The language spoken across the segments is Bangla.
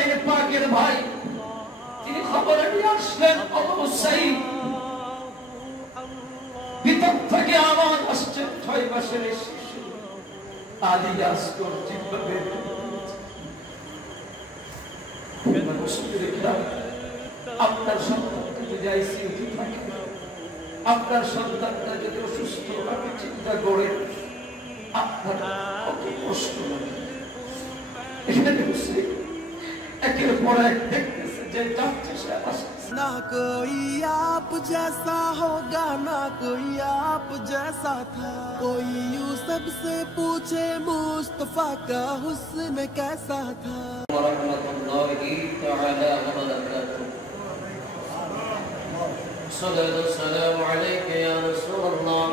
হুসাইন পাকের ভাই তিনি খবর নিয়ে আসলেন আবু হুসাইন ভিতর থেকে আওয়াজ আসছে 6 মাসের শিশু আদি আসকর জিব্বা বের আপনার সন্তানকে যদি আইসিইউতে থাকে, আপনার সন্তানটা যদি অসুস্থ আপনি চিন্তা করে আপনার কত কষ্ট লাগে। এখানে বসে একের পর এক দেখতেছে যে যাচ্ছে সে আসছে। ना कोई आप जैसा होगा ना कोई आप जैसा था, कोई यूं सबसे पूछे मुस्तफा का हुस्न कैसा था। वरहमतुल्लाहि तआला व बरकातुहू। सल्लल्लाहु अलैहि अलैका या रसूलल्लाह,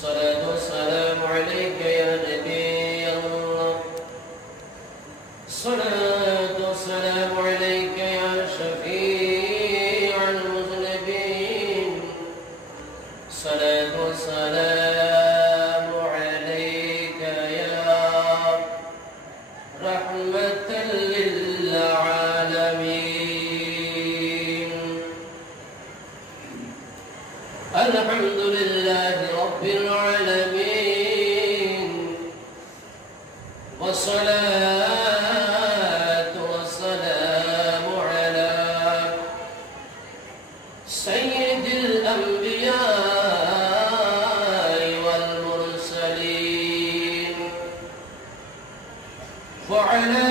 सल्लल्लाहु अलैहि अलैका या नबी अल्लाह, सल्लल्लाहु अलैका या Shafi Alhamdulillahi Rabbil Alamin, wassalatu wassalamu ala sayyidil anbiya'i wal mursalin wa ala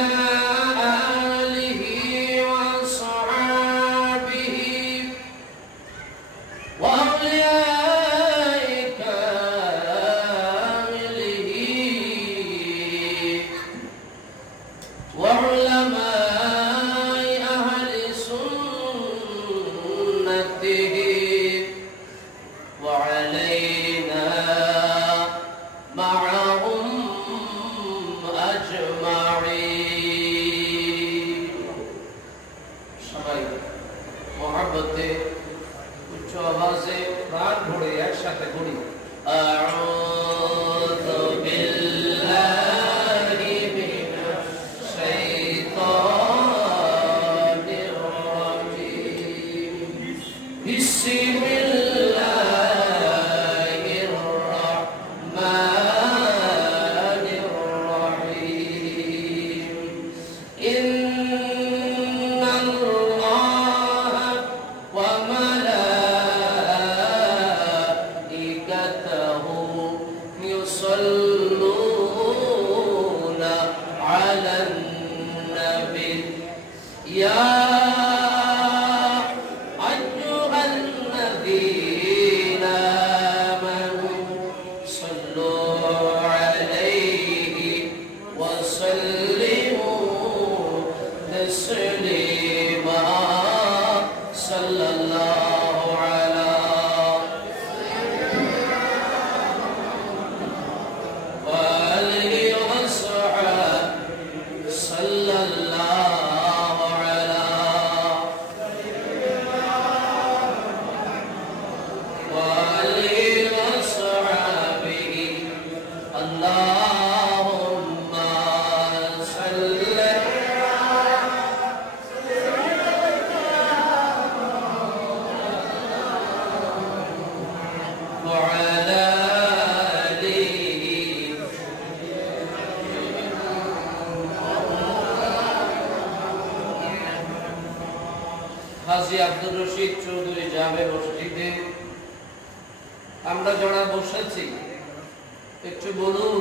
হাজী আব্দুর রশিদ চৌধুরী জামে মসজিদে আমরা যারা বসেছি, একটু বলুন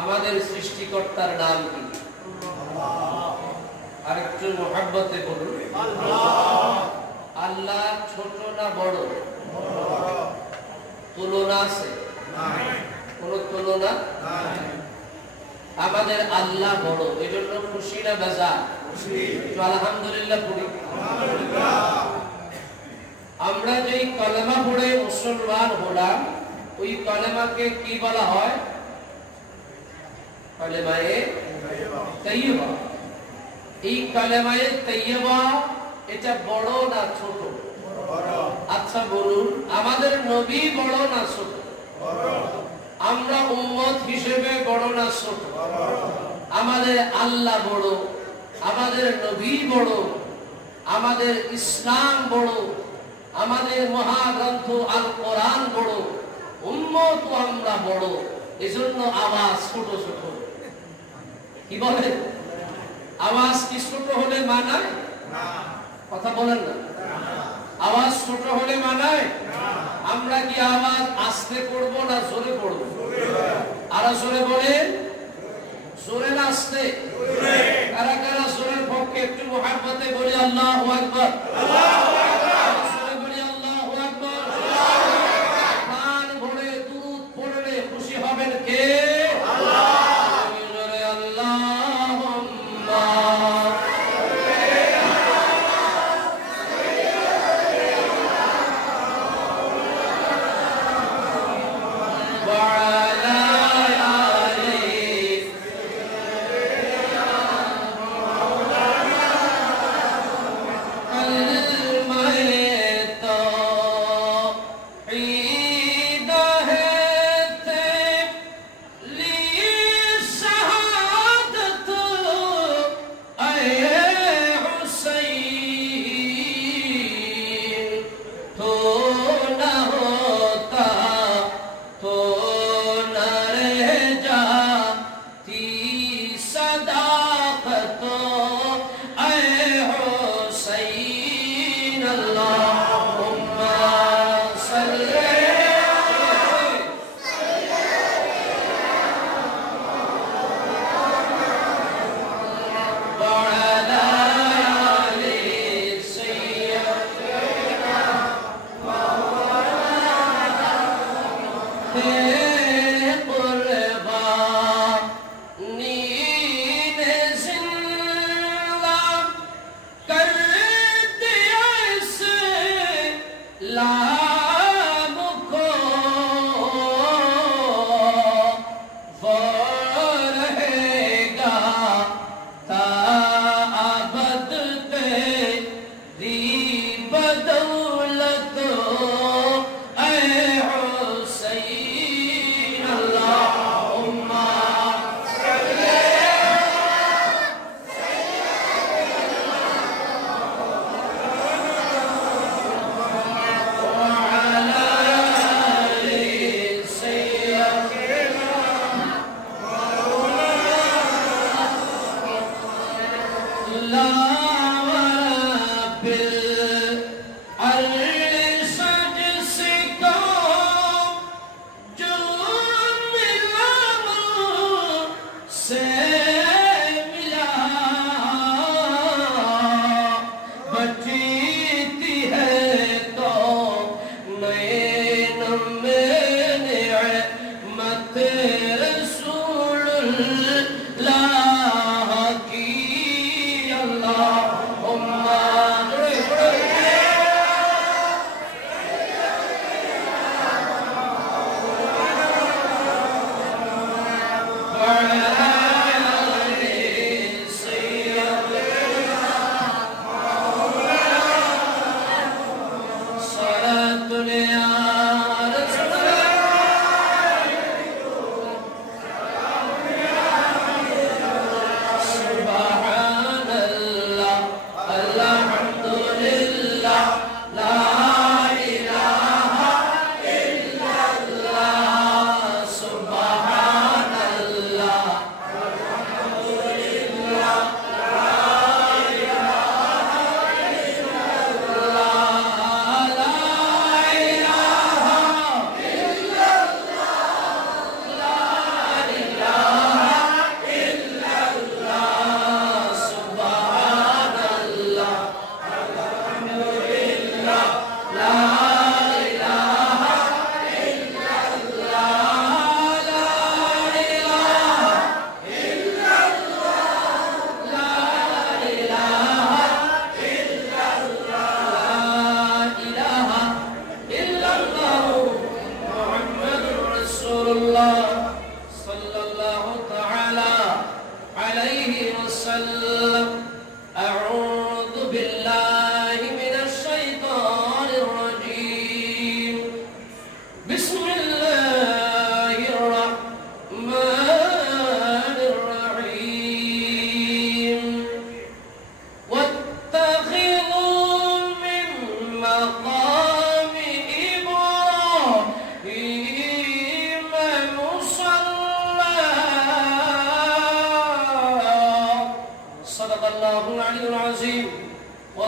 আমাদের সৃষ্টিকর্তার নাম কি? আর একটু মহব্বতে বলুন আল্লাহ। আল্লাহ ছোট না বড়? তুলনা আছে? কোন তুলনা নাই। আমাদের আল্লাহ বড়, এজন্য খুশি না বেজার? আলহামদুলিল্লাহ পড়ি। আমরা যেই কলেমা পড়ে মুসলমান হলাম, ওই কলেমাকে কি বলা হয়? কলেমায়ে তাইয়্যিবা। এই কলেমায়ে তাইয়্যিবা এটা বড় না ছোট? আচ্ছা বলুন, আমাদের নবী বড় না ছোট? আমরা উম্মত হিসেবে বড় না ছোট? আমাদের আল্লাহ বড়, আমাদের নবী বড়, আমাদের ইসলাম বড়, আমাদের মহাগ্রন্থ আল কোরআন বড়, উম্মত আমরা বড়, এজন্য আওয়াজ ছোট ছোট। কি বলে? আওয়াজ কি ছোট হলে মানায়? কথা বলেন না। আওয়াজ ছোট হলে মানায়? আমরা কি আওয়াজ আস্তে করব না জোরে করব? আর জোরে বলেন, জোরে না আস্তে? কারা কারা জোরের পক্ষে একটু মুহাব্বতে বলি আল্লাহু আকবার। জোরে বলি আল্লাহু আকবার। কান ভরে দুরূদ পড়লে খুশি হবেন কে? আল্লাহ। জোরে আল্লাহুম্মা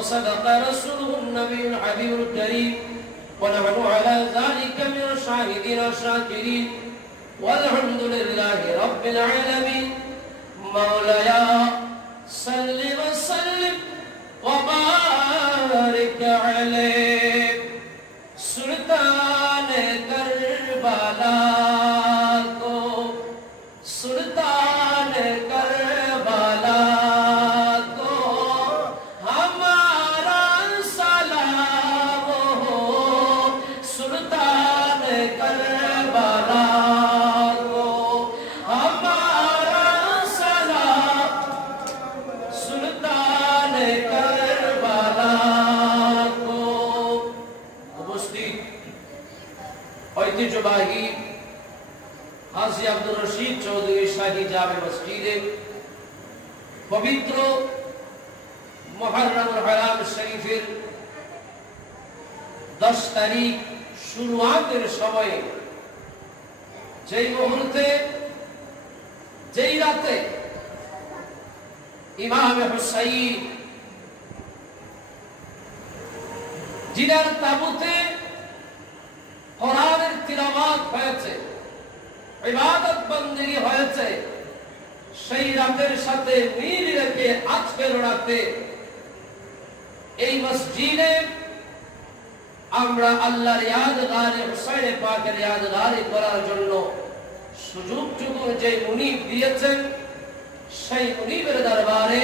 وصدق رسوله النبي الحبيب الكريم ونحن على ذلك من الشاهدين الشاكرين والحمد لله رب العالمين مولاي صل وسلم وبارك عليه सुल्तान करबला को सुल्तान करबला को हमारा सलाम हो सुल्तान करबला को हमारा सलाम सुल्तान करबला को उपस्थित ঐতিহ্যবাহী হাজী আব্দুর রশিদ চৌধুরী শাহী জামে মসজিদে পবিত্র মুহররমুল হারাম শরীফের 10 তারিখ শুরুয়াতের সময়ে যেই মুহূর্তে যেই রাতে ইমাম হুসাইন জিনার তাবুতে কোরআনের তিলাওয়াত হয়েছে ইবাদত বندگی হয়েছে সেই রাতের সাথে মিল রেখে আজকের রাতে এই মসজিদে আমরা আল্লাহর ইয়াদগারে হুসাইন পাকের ইয়াদগারে করার জন্য সুযোগটুকু যে মুনিব দিয়েছেন সেই মুনিবের দরবারে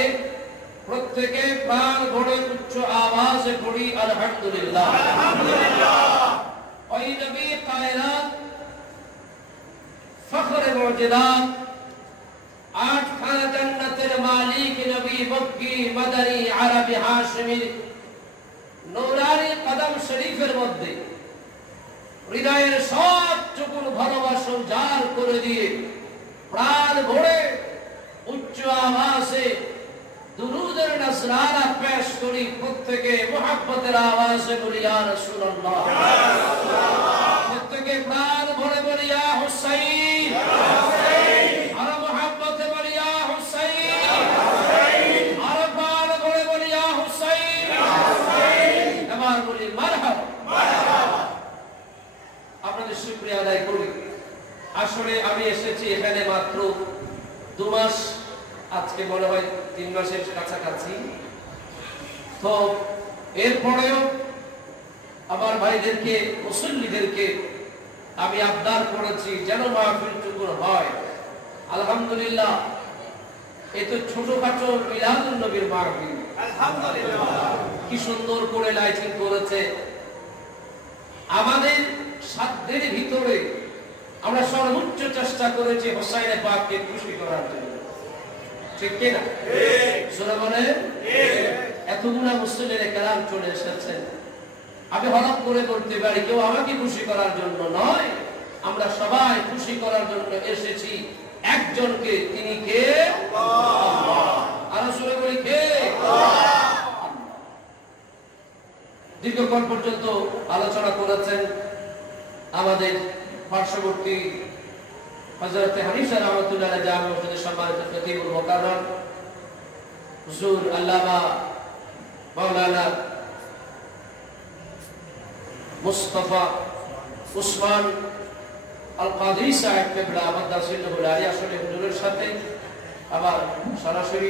প্রত্যেকে প্রাণ ভরে উচ্চ আওয়াজে পড়ি আলহামদুলিল্লাহ আলহামদুলিল্লাহ ওই নবী কায়নাত ফখর মুজিদাত আট খানা জান্নাতের মালিক নবী মক্কি মদনী আরবি হাশিমি নূরানি কদম শরীফের মধ্যে হৃদয়ের সব টুকুন ভালোবাসা জার করে দিয়ে প্রাণ ভরে উচ্চ আওয়াজে দুরূদের নজরানা পেশ করি প্রত্যেকে মুহাব্বতের আওয়াজে বলি ইয়া রাসূলুল্লাহ ইয়া রাসূলুল্লাহ প্রত্যেকে প্রাণ ভরে বলি ইয়া হুসাইন ইয়া হুসাইন আর মুহাব্বতে বলি ইয়া হুসাইন ইয়া হুসাইন আর প্রাণ ভরে বলি ইয়া হুসাইন ইয়া হুসাইন এবার বলি মারহাবা মারহাবা আপনাদের শুকরিয়া আদায় করি আসলে আমি এসেছি এখানে মাত্র 2 মাস আজকে মনে হয় 3 মাসের কাছাকাছি তো এরপরেও আমার ভাইদেরকে মুসল্লিদেরকে আমি আবদার করেছি যেন মাহফিলটুকু হয় আলহামদুলিল্লাহ এই তো ছোটখাটো মিলাদুন নবীর মাহফিল আলহামদুলিল্লাহ কি সুন্দর করে লাইটিং করেছে আমাদের সাধ্যের ভিতরে আমরা সর্বোচ্চ চেষ্টা করেছি হুসাইন পাককে খুশি করার জন্য ঠিক কি না ঠিক সুরা বলে ঠিক এতগুলা মুসল্লিরা কেরাম চলে এসেছেন আমি হঠাৎ করে বলতে পারি কেউ আমাকে খুশি করার জন্য নয় আমরা সবাই খুশি করার জন্য এসেছি একজনকে তিনি কে আল্লাহ আর সুরে বলি কে আল্লাহ দীর্ঘক্ষণ পর্যন্ত আলোচনা করেছেন আমাদের পার্শ্ববর্তী হযরত হানিফা রাহমাতুল্লাহ আলাইহি জামে মসজিদের সম্মানিত খতিবুল মুকাররম হুজুর আল্লামা মাওলানা মুস্তাফা উসমান আল কাদরি সাহেব কেবলা মাদ্রাসাতুল আলিয়া আসলে হুজুরের সাথে আবার সরাসরি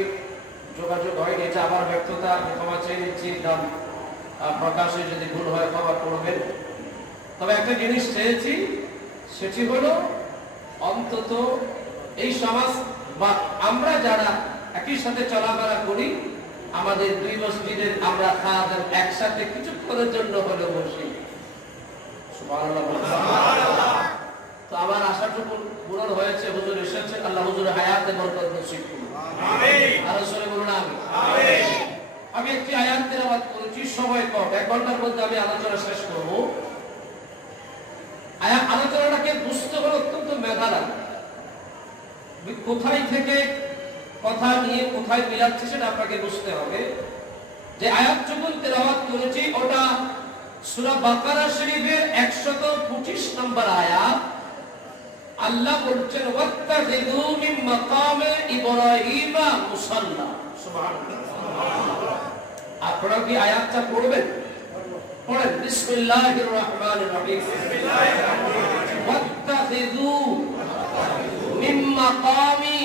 যোগাযোগ হয়নি এটা আমার ব্যর্থতা আমি ক্ষমা চেয়ে নিচ্ছি নাম প্রকাশে যদি ভুল হয় ক্ষমা করবেন তবে একটা জিনিস চেয়েছি সেটি হলো অন্তত এই সমাজ বা আমরা যারা একই সাথে চলাফেরা করি আমাদের দুই মসজিদের আমরা খাওয়া একসাথে কিছুক্ষণের জন্য হলেও বসি সুবহানাল্লাহ সুবহানাল্লাহ তো আমার আশাটুকু পূরণ হয়েছে হুজুর এসেছেন আল্লাহ হুজুরের হায়াতে বরকত নসিব করুন আমিন আর রাসূল বলুন আমিন আমিন আমি একটি আয়াত তেলাওয়াত করেছি সময় কম 1 ঘন্টার মধ্যে আমি আলোচনা শেষ করব আলোচনাটাকে বুঝতে হলে অত্যন্ত মেধা লাগে কোথায় থেকে কথা নিয়ে কোথায় মিলাচ্ছি সেটা আপনাকে বুঝতে হবে যে আয়াত যখন তেলাওয়াত করেছি ওটা সূরা বাকারা শরীফের 125 নম্বর আয়াত আল্লাহ বলছেন ওয়াত্তাখিযু মিন মাকামে ইব্রাহিম মুসাল্লা সুবহানাল্লাহ আপনারা কি আয়াতটা পড়বেন? পড়েন। বিসমিল্লাহির রহমানির রহিম। ওয়াত্তাখিযু মিন মাকামি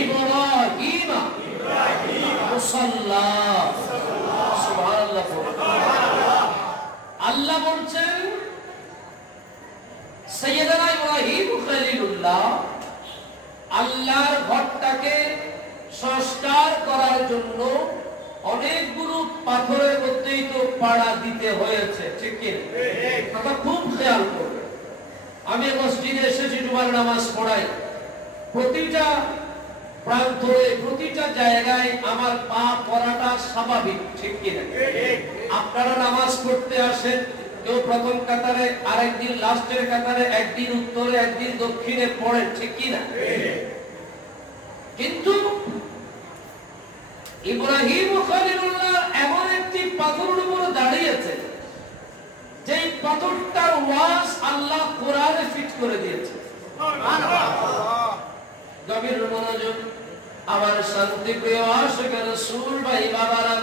ইব্রাহিম মুসাল্লা। সুবহানাল্লাহ। আল্লাহ বলছেন সাইয়্যিদানা ইব্রাহিম খলিলুল্লাহ আল্লাহর ঘরটাকে সংস্কার করার জন্য অনেকগুলো পাথরের মধ্যেই তো পাড়া দিতে হয়েছে, ঠিক কি? কথা খুব খেয়াল করবে। আমি মসজিদে এসেছি, জুমার নামাজ পড়াই, প্রতিটা প্রান্তরে প্রতিটা জায়গায় আমার পা পড়াটা স্বাভাবিক, ঠিক কি না? আপনারা নামাজ পড়তে আসেন, কেউ প্রথম কাতারে, আরেকদিন লাস্টের কাতারে, একদিন উত্তরে একদিন দক্ষিণে পড়েন, ঠিক কি না? কিন্তু ইব্রাহিম খলিলুল্লাহ এমন একটি পাথরের উপর দাঁড়িয়েছে যেই পাথরটার ওয়াজ আল্লাহ কোরআনে ফিট করে দিয়েছে। গভীর মনোযোগ। আমার শান্তি প্রিয় আশিক রাসূল ভাই বাবারা,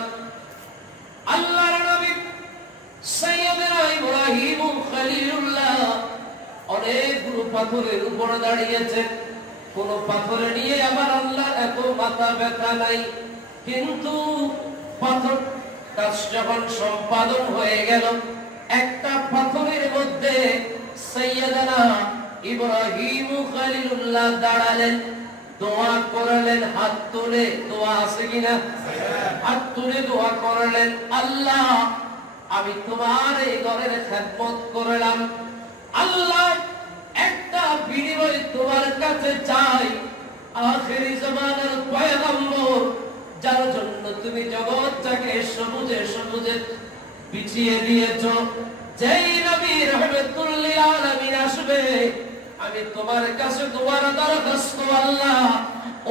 আল্লাহর নবী সাইয়্যিদুনা ইব্রাহিম খলিলুল্লাহ অনেকগুলো পাথরের উপর দাঁড়িয়েছে। কোন পাথরে নিয়ে আমার আল্লাহ এত মাথা ব্যথা নাই, কিন্তু পাথর কাজ যখন সম্পাদন হয়ে গেল, একটা পাথরের মধ্যে সাইয়্যিদানা ইব্রাহিম খলিলুল্লাহ দাঁড়ালেন, দোয়া করলেন, হাত তুলে। দোয়া আছে কিনা? হাত তুলে দোয়া করলেন, আল্লাহ আমি তোমার এই ঘরের খেদমত করলাম, আল্লাহ একটা বিনিময় তোমার কাছে চাই। আখিরি জামানার পয়গম্বর যার জন্য তুমি জগৎটাকে সবুজে সবুজে বিছিয়ে দিয়েছো, যেই নবী রাহমাতুল লিল আলামিন আসবে, আমি তোমার কাছে দোয়ার দরখাস্ত আল্লাহ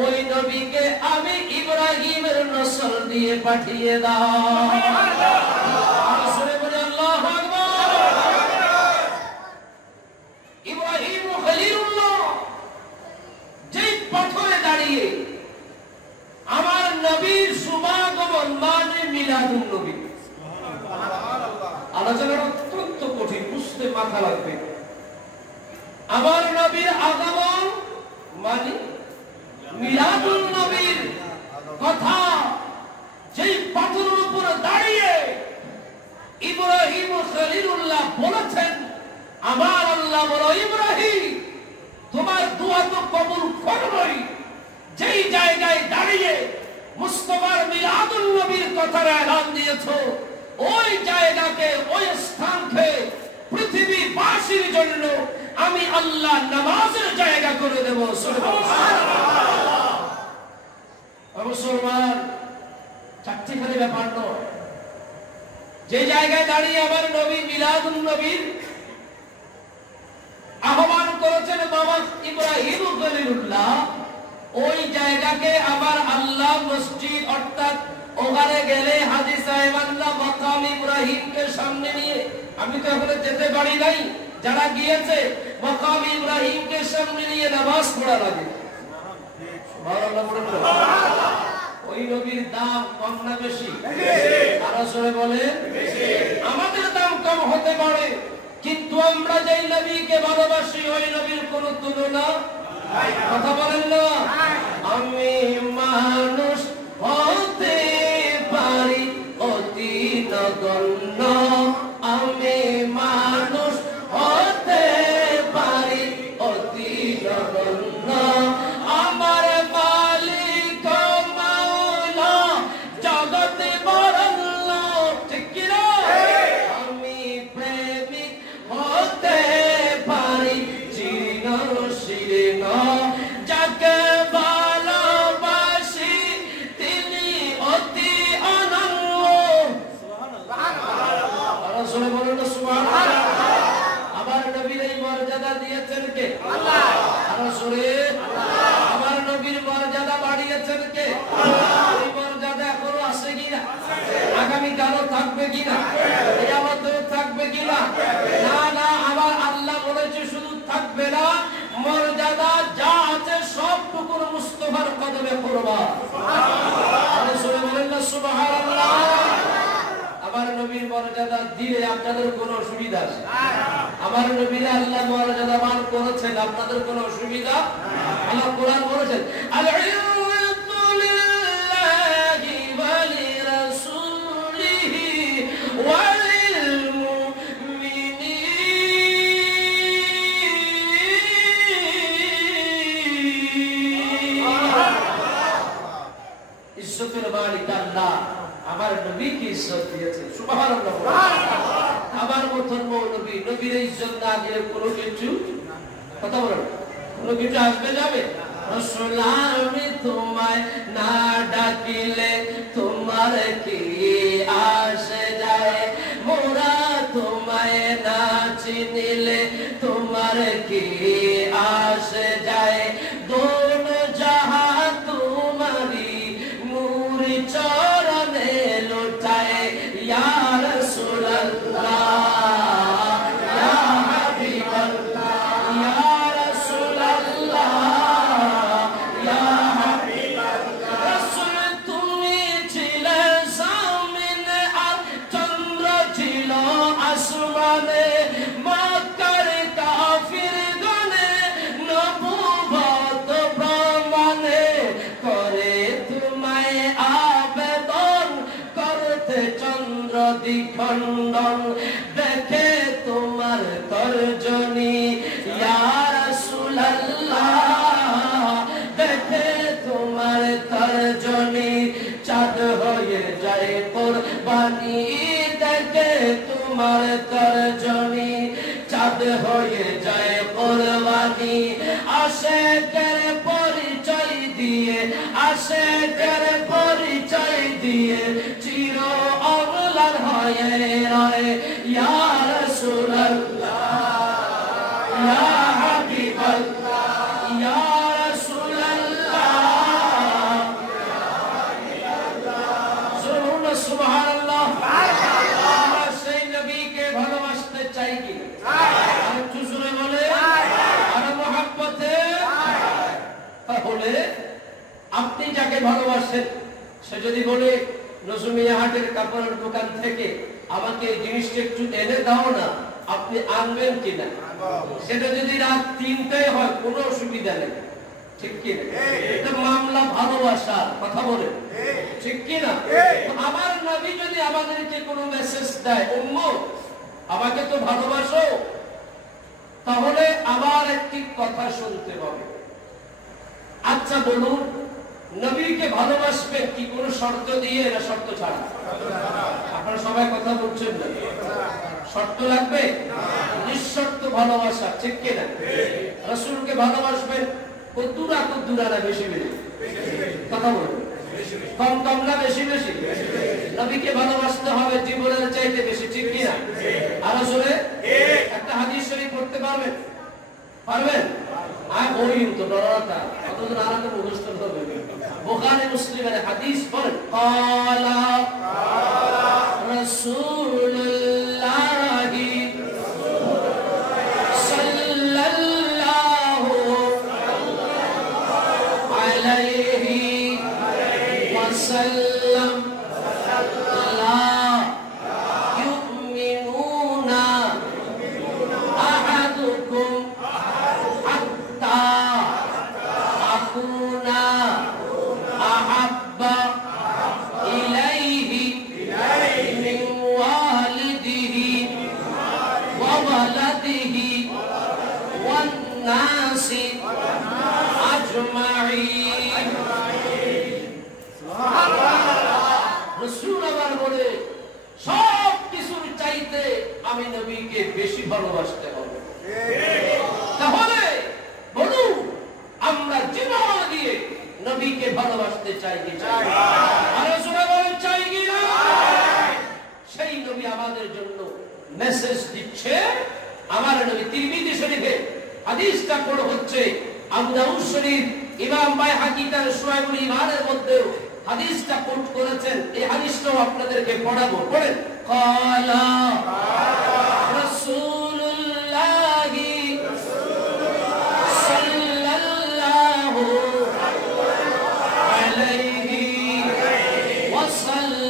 ওই নবীকে আমি ইব্রাহিমের নসল দিয়ে পাঠিয়ে দাও। আসলে বলে আল্লাহু আকবার। ইব্রাহিম খলিলুল্লাহ যেই পাথরে দাঁড়িয়ে আমার নবীর শুভাগমন মানে মিলাদুন নবী। আলোচনাটা অত্যন্ত কঠিন, বুঝতে মাথা লাগবে। আমার নবীর আগমন মানে মিলাদুন নবীর কথা যেই পাথরের উপর দাঁড়িয়ে ইব্রাহিম খলিলুল্লাহ বলেছেন, আমার আল্লাহ বলো ইব্রাহিম তোমার দোয়া তো কবুল করবই। যেই জায়গায় দাঁড়িয়ে মুস্তাফার মিলাদুন নবীর কথার এলান দিয়েছো, ওই জায়গাকে, ওই স্থানকে পৃথিবীবাসীর জন্য আমি আল্লাহ নামাজের জায়গা করে দেব। সুবহানাল্লাহ। মুসলমান চারটি খালি ব্যাপার নয়। যে জায়গায় দাঁড়িয়ে আমার নবী মিলাদুন নবীর আহ্বান করেছেন বাবা ইব্রাহিম খলিলুল্লাহ, ওই জায়গাকে আমার আল্লাহ মসজিদ, অর্থাৎ ওখানে গেলে হাজী সাহেবানরা মাকাম ইব্রাহিমকে সামনে নিয়ে, আমি তো এখন যেতে পারি নাই, যারা গিয়েছে মাকাম ইব্রাহিমকে সামনে নিয়ে নামাজ পড়া লাগে। ওই নবীর দাম কম না বেশি? আরো জোরে বলেন। আমাদের দাম কম হতে পারে, কিন্তু আমরা যেই নবীকে ভালোবাসি ওই নবীর কোন তুলনা। কথা বলেন না? আমি মানুষ হতে পারি অতি নগণ্য, আমি মানুষ হতে পারি অতি নগণ্য, আমার মালিক মাওলা জগতে বরণ্য, ঠিক কি না? আমি প্রেমিক হতে পারি চিরশীর্ণ, যাকে ভালোবাসি তিনি অতি অনন্য। সুবহানাল্লাহ। বলুন না সুবহানাল্লাহ। আমার নবীর এই মর্যাদা দিয়েছেন কে? আল্লাহ। আরো জোরে আল্লাহ। আমার নবীর মর্যাদা বাড়িয়েছেন কে? আল্লাহ। এই মর্যাদা এখনো আছে কিনা? আগামী কালও থাকবে কিনা? কিয়ামতেও থাকবে কিনা? না না, আমার আল্লাহ বলেছে শুধু থাকবে না, মর্যাদা যা আছে সবটুকুর মুস্তাফার কদমে কুরবান। সুবহানাল্লাহ। আরো জোরে বলেন না সুবহানাল্লাহ। সুবহানাল্লাহ। আমার নবীর মর্যাদা দিলে আপনাদের কোনো অসুবিধা আছে? আমার নবীর আল্লাহ মর্যাদা মান করেছেন, আপনাদের কোনো অসুবিধা? আল্লাহ কোরআন বলেছেন আল-ইজ্জতু লিল্লাহি ওয়া লিরাসূলিহি ওয়া লিল মুমিনিন। ইজ্জতের মালিক আল্লাহ আমার নবীকে ইজ্জত দিয়েছেন। সুবহানাল্লাহ। আমার মতন নবী, নবীর ইজ্জত না দিলে কোনো কিছু, কথা বলেন, কোনো কিছু আসবে যাবে? রাসূল আমি তোমায় না ডাকিলে তোমার কি আসে যায়, মোরা তোমায় না চিনিলে তোমার কি আসে যায়, দোন জাহা তোমারি নূর চরণে লুটায় ইয়া রাসূলুল্লাহ ইয়া হাবিবাল্লাহ ইয়া রাসূলুল্লাহ ইয়া হাবিবাল্লাহ। রাসূল তুমি ছিলে জামিনে আর চন্দ্র ছিল আসমানে, মক্কার কাফিরগণে নবুবত প্রমাণে করে তোমায় আবেদন, করতে চন্দ্র দ্বিখণ্ডন, দেখে তোমার তর্জনী ইয়া রাসূলুল্লাহ, দেখে তোমার তর্জনী, চাঁদ হয়ে যায় কুরবানি, দেখে তোমার তর্জনী, চাঁদ হয়ে যায় কুরবানি। আশিকের পরিচয় দিয়ে, আশিকের পরিচয় দিয়ে চির অম্লান হয়ে রয় ইয়া রাসূলুল্লাহ ইয়া হাবিবাল্লাহ ইয়া রাসূলুল্লাহ। সুবহানাল্লাহ। আমরা সেই নবীকে ভালোবাসতে চাই কি? আর জুজুরে বলে আর মহব্বতে। তাহলে আপনি যাকে ভালোবাসেন সে যদি বলে নজমিয়া হাটের কাপড়ের দোকান থেকে আমাকে এই জিনিসটা একটু এনে দাও না, আপনি আনবেন কিনা? সেটা যদি রাত 3টায় হয় কোনো অসুবিধা নেই, ঠিক কিনা? এটা মামলা ভালোবাসার, কথা বলে, ঠিক কিনা? আমার নবী যদি আমাদেরকে কোনো মেসেজ দেয়, উম্মত আমাকে তো ভালোবাসো, তাহলে আবার একটি কথা শুনতে হবে। আচ্ছা বলুন, নবীকে ভালোবাসবেন কি কোনো শর্ত দিয়ে না শর্ত ছাড়া? আপনারা সবাই কথা বলছেন না, শর্ত লাগবে? নিঃশর্ত ভালোবাসা, ঠিক কিনা? রাসূলকে ভালোবাসবেন কদ্দুরা কদ্দুরা না বেশি বেশি, কথা বলবেন, কম কম না বেশি বেশি? নবীকে ভালোবাসতে হবে জীবনের চাইতে বেশি, ঠিক কিনা? আর আসলে একটা হাদিস শরীফ পড়তে পারবেন? পারবেন? আর বই তো ডরাটা কতজন আরামে মুখস্থ হবে। বুখারী মুসলিমের হাদিস বলেন ক্বালা রাসূলুল্লাহি সাল্লাল্লাহু আলাইহি ওয়াসাল্লাম লা ইউমিনুনা আহাদুকুম হাত্তা আকুনা আহাব্বা ইলাইহি মিন ওয়ালিদিহি ওয়া ওয়ালাদিহি ওয়ান নাসি আজমাইন। রাসূল আবার বলে সব কিছুর চাইতে আমি নবীকে বেশি ভালোবাসতে হবে। তাহলে বলুন আমরা জীবন দিয়ে নবীকে ভালোবাসতে চাই কি চাই? আর রাসূল বলেন চাই কি না? সেই নবী আমাদের জন্য মেসেজ দিচ্ছে। আমার নবী তিরমিজি শরীফে হাদিসটা কোড হচ্ছে, আবু দাউদ শরীফ, ইমাম বাইহাকি তার শুআয়বুল ঈমানের মধ্যে হাদিসটা কোট করেছেন। এই হাদিসটাও আপনাদেরকে পড়াবো। পড়েন ক্বালা রাসূলুল্লাহি সাল্লাল্লাহু আলাইহি ওয়াসাল্লাম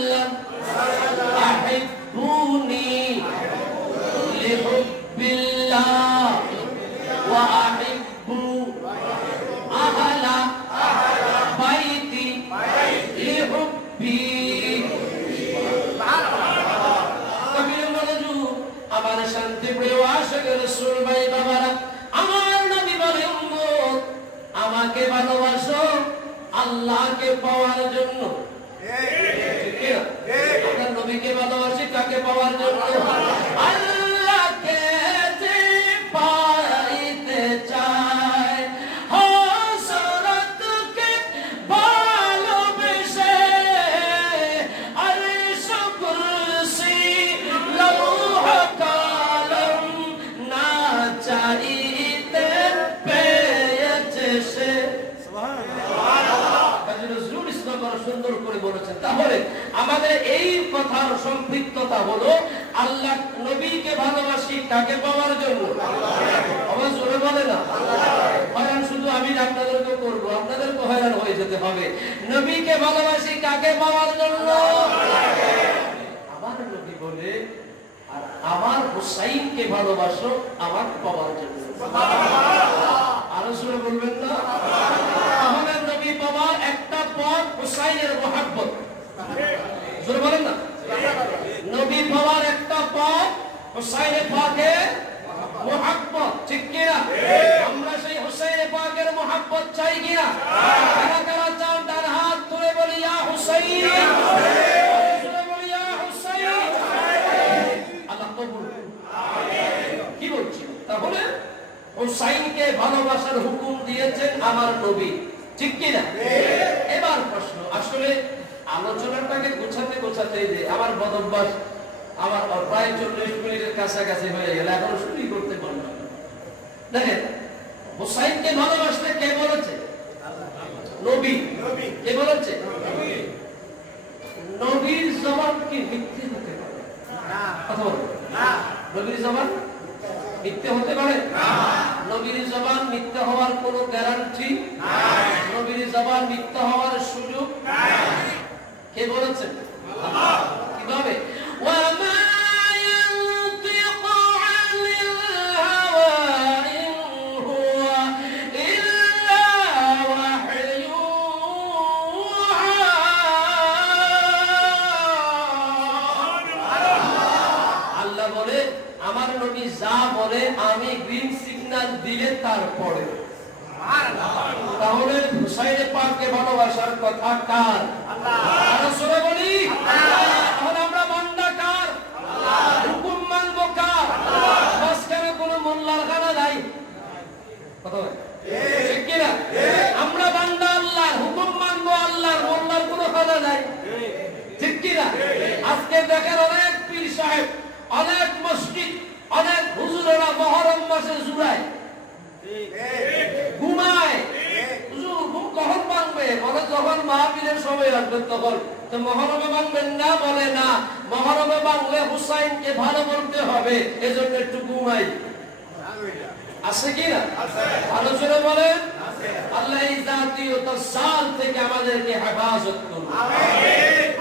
আল্লাহকে পাওয়ার জন্য। আমরা নবীকে ভালোবাসি কাকে পাওয়ার জন্য? আল্লাহকে যে পাইতে চায়, হযরতকে ভালোবেসে আরশ কুরসি লৌহ কলম না চাইতে পেয়েছে সে। সুন্দর করে বলেছেন। তাহলে আমাদের এই কথার সম্পৃক্ততা হলো আল্লাহ নবীকে ভালোবাসি কাকে পাওয়ার জন্য? আওয়াজ জোরে বলে না। হয়রান শুধু আমি আপনাদেরকে করব, আপনাদেরকে হয়রান হয়ে যেতে হবে। নবীকে ভালোবাসি কাকে পাওয়ার জন্য? আমার নবী বলে আর আমার হুসাইনকে ভালোবাসো আমার পাওয়ার জন্য। আরো জোরে বলবেন না? আমাদের নবী পাওয়ার একটা পথ হুসাইনের মহব্বত। জোরে বলেন না। নবী পাওয়ার একটা পথ হুসাইনের পাকের মহব্বত, ঠিক কিনা? আমরা সেই হুসাইনের পাকের মহব্বত চাই কিনা? কারা কারা চান তার হাত তুলে বলি ইয়া হুসাইন, জোরে বলি ইয়া হুসাইন। আল্লাহ কবুল করুন। কি বলছি? তাহলে হুসাইনকে ভালোবাসার হুকুম দিয়েছেন আমার নবী, ঠিক কিনা? এবার প্রশ্ন, আসলে আলোচনাটাকে গোছাতে গোছাতে যে আমার বদভ্যাস, আমার প্রায় 40 মিনিটের কাছাকাছি হয়ে গেল, এখনো শুরু করতে পারলাম না। দেখেন, হুসাইনকে ভালোবাসতে কে বলেছে? নবী। কে বলেছে? নবীর জবান কি মিথ্যে হতে পারে? কথা বলো না। নবীর জবান মিথ্যে হতে পারে? নবীর জবান মিথ্যা হওয়ার কোনো গ্যারান্টি নাই। নবীর জবান মিথ্যা হওয়ার সুযোগ নাই। কে বলেছেন? আল্লাহ। কিভাবে? ওয়া মা ইয়ানতিকু আনিল হাওয়া ইন হুয়া ইল্লা ওয়াহয়ুহা। আল্লাহ বলে আমার নবী যা বলে আমি গ্রিন সিগন্যাল দিলে তারপরে। তাহলে হুসাইন পাককে ভালোবাসার কথা কার? আল্লাহ। রাসূল বলি তাহলে আমরা বান্দা কার? আল্লাহ। হুকুম মানবো কার? আল্লাহ। বাস কেন কোনো মোল্লার খানা নাই? কথা বলে ঠিক কি না? আমরা বান্দা আল্লাহর, হুকুম মানবো আল্লাহর, মোল্লার কোনো খানা নাই, ঠিক কি না? আজকে দেখেন অনেক পীর সাহেব, অনেক মসজিদ, অনেক হুজুরেরা মুহররম মাসে জুড়ায় ঘুমায়। হুজুর ঘুম কখন ভাঙবে? বলে যখন মাহফিলের সময় আসবে তখন। তো মুহররমে ভাঙবেন না? বলে না, মুহররমে ভাঙলে হুসাইনকে ভালো বলতে হবে, এজন্য একটু ঘুমাই। আছে কি না? আলোচনা বলেন। আল্লাহ এই জাতীয়তার জাল থেকে আমাদেরকে হেফাজত করুন।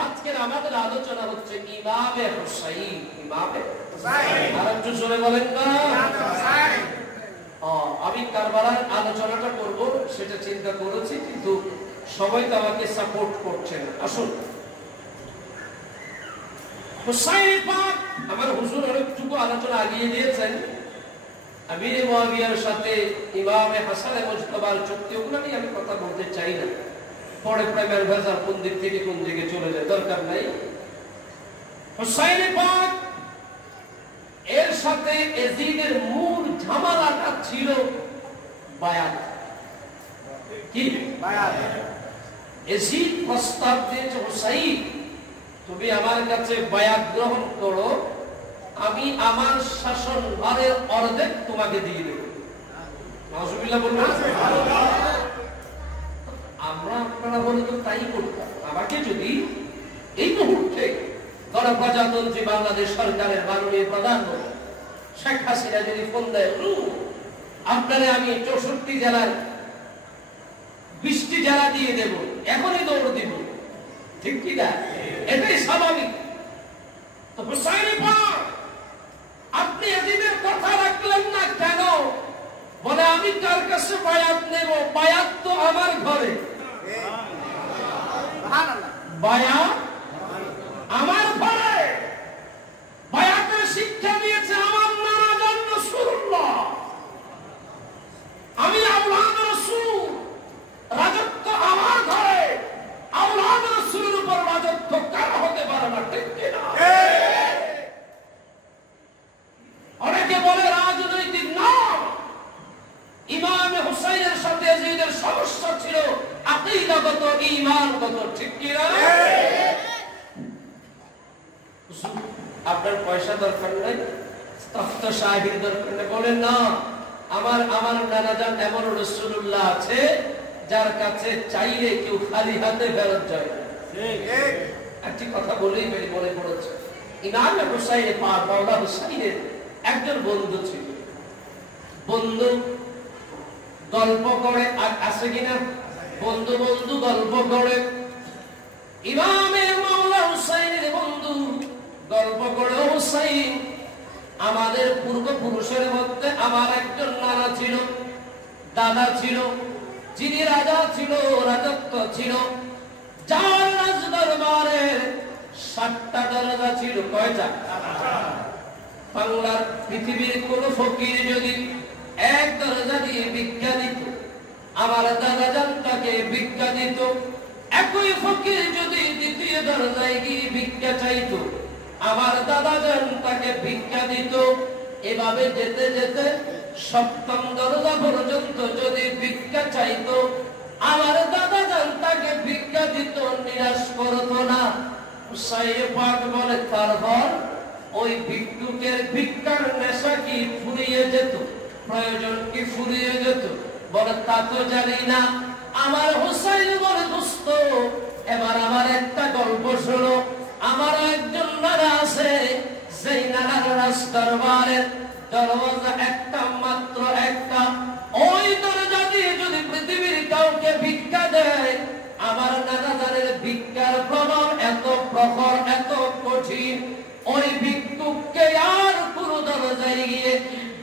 আজকের আমাদের আলোচনা হচ্ছে ইমামে হুসাইন। ইমামে হুসাইন। আর একটু জোরে বলেন না। আমি কারবালার আলোচনাটা করব সেটা চিন্তা করেছি, কিন্তু সবাই তো আমাকে সাপোর্ট করছেন। আসুন, হুসাইন পাক আমার হুজুর অনেকটুকু আলোচনা আগিয়ে দিয়েছেন। আমির মুয়াবিয়ার সাথে ইমামে হাসানে মুজতবার চুক্তি, ওগুলো নিয়ে আমি কথা বলতে চাই না। পরে প্রেমের ভেজাল কোন দিক থেকে কোন দিকে চলে যায়, দরকার নাই। হুসাইন পাক এর সাথে ইয়াজিদের মূল ঝামেলাটা ছিল বায়াত। কি বায়াত? ইয়াজিদ প্রস্তাব দিয়েছে, হুসাইন তুমি আমার কাছে বায়াত গ্রহণ করো, আমি আমার শাসন ভারের অর্ধেক তোমাকে দিয়ে দেব। নাউজুবিল্লাহ বলবেন। আমরা আপনারা বলে তো তাই করতাম। আমাকে যদি এই মুহূর্তে গণপ্রজাতন্ত্রী বাংলাদেশ সরকারের মাননীয় প্রধানমন্ত্রী শেখ হাসিনা যদি ফোন দেয়, আপনারা আমি 64 জেলার 20টি জেলা দিয়ে দেব, এখনই দৌড় দিব, ঠিক কি না? এটাই স্বাভাবিক। তো হুসাইন পাক আপনি ইয়াজিদের কথা রাখলেন না কেন? বলে আমি কার কাছে বায়াত নেব? বায়াত তো আমার ঘরে। বায়াত আমার ঘরে। বায়াতের শিক্ষা দিয়েছে আমার নানা রাসূলুল্লাহ। আমি আওলাদ রাসূল, রাজত্ব আমার ঘরে। সমস্যা ছিল আকীদাগত, ঈমানগত, ঠিক কি না? আপনার পয়সা দরকার নাই, তখ্ত শাহির দরকার নেই, বলেন না আমার নানাজান এমন রাসূলুল্লাহ আছে যার কাছে চাইলে কেউ খালি হাতে ফেরত যায় না। একটি কথা বলেই মনে পড়েছে, ইমাম হুসাইন পাক মাওলা হুসাইনের একজন বন্ধু ছিল। বন্ধু গল্প করে, আছে কিনা? বন্ধু বন্ধু গল্প করে। ইমামের মাওলা হুসাইনের বন্ধু গল্প করে, হুসাইন আমাদের পূর্বপুরুষের মধ্যে আমার একজন নানা ছিল, দাদা ছিল, যিনি রাজা ছিল, রাজত্ব ছিল, যার রাজ দরবারের 7টা দরজা ছিল। কয়টা? বাংলার পৃথিবীর কোন ফকির যদি এক দরজা দিয়ে ভিক্ষা দিত, আমার দাদা জান তাকে ভিক্ষা দিত। একই ফকির যদি দ্বিতীয় দরজায় গিয়ে ভিক্ষা চাইত, আমার দাদা জান তাকে ভিক্ষা দিত। এভাবে যেতে যেতে 7ম দরজা পর্যন্ত যদি ভিক্ষা চাইতো, আমার দাদা জান তাকে ভিক্ষা দিত, নিরাশ করতো না। হুসাইন পাক বলে তারপর ওই ভিক্ষুকের ভিক্ষার নেশা কি ফুরিয়ে যেত, প্রয়োজন কি ফুরিয়ে যেত? বলে তা তো জানি না। আমার হুসাইন বলে দোস্ত এবার আমার একটা গল্প শোনো। আমার একজন নানা আছে, সেই নানার রাজ দরবারের দরজা একটা, মাত্র একটা। ওই দরজা দিয়ে যদি পৃথিবীর কাউকে ভিক্ষা দেয়, আমার নানা জানের ভিক্ষার প্রভাব এত প্রখর, এত কঠিন, ওই ভিক্ষুককে আর কোন দরজায় গিয়ে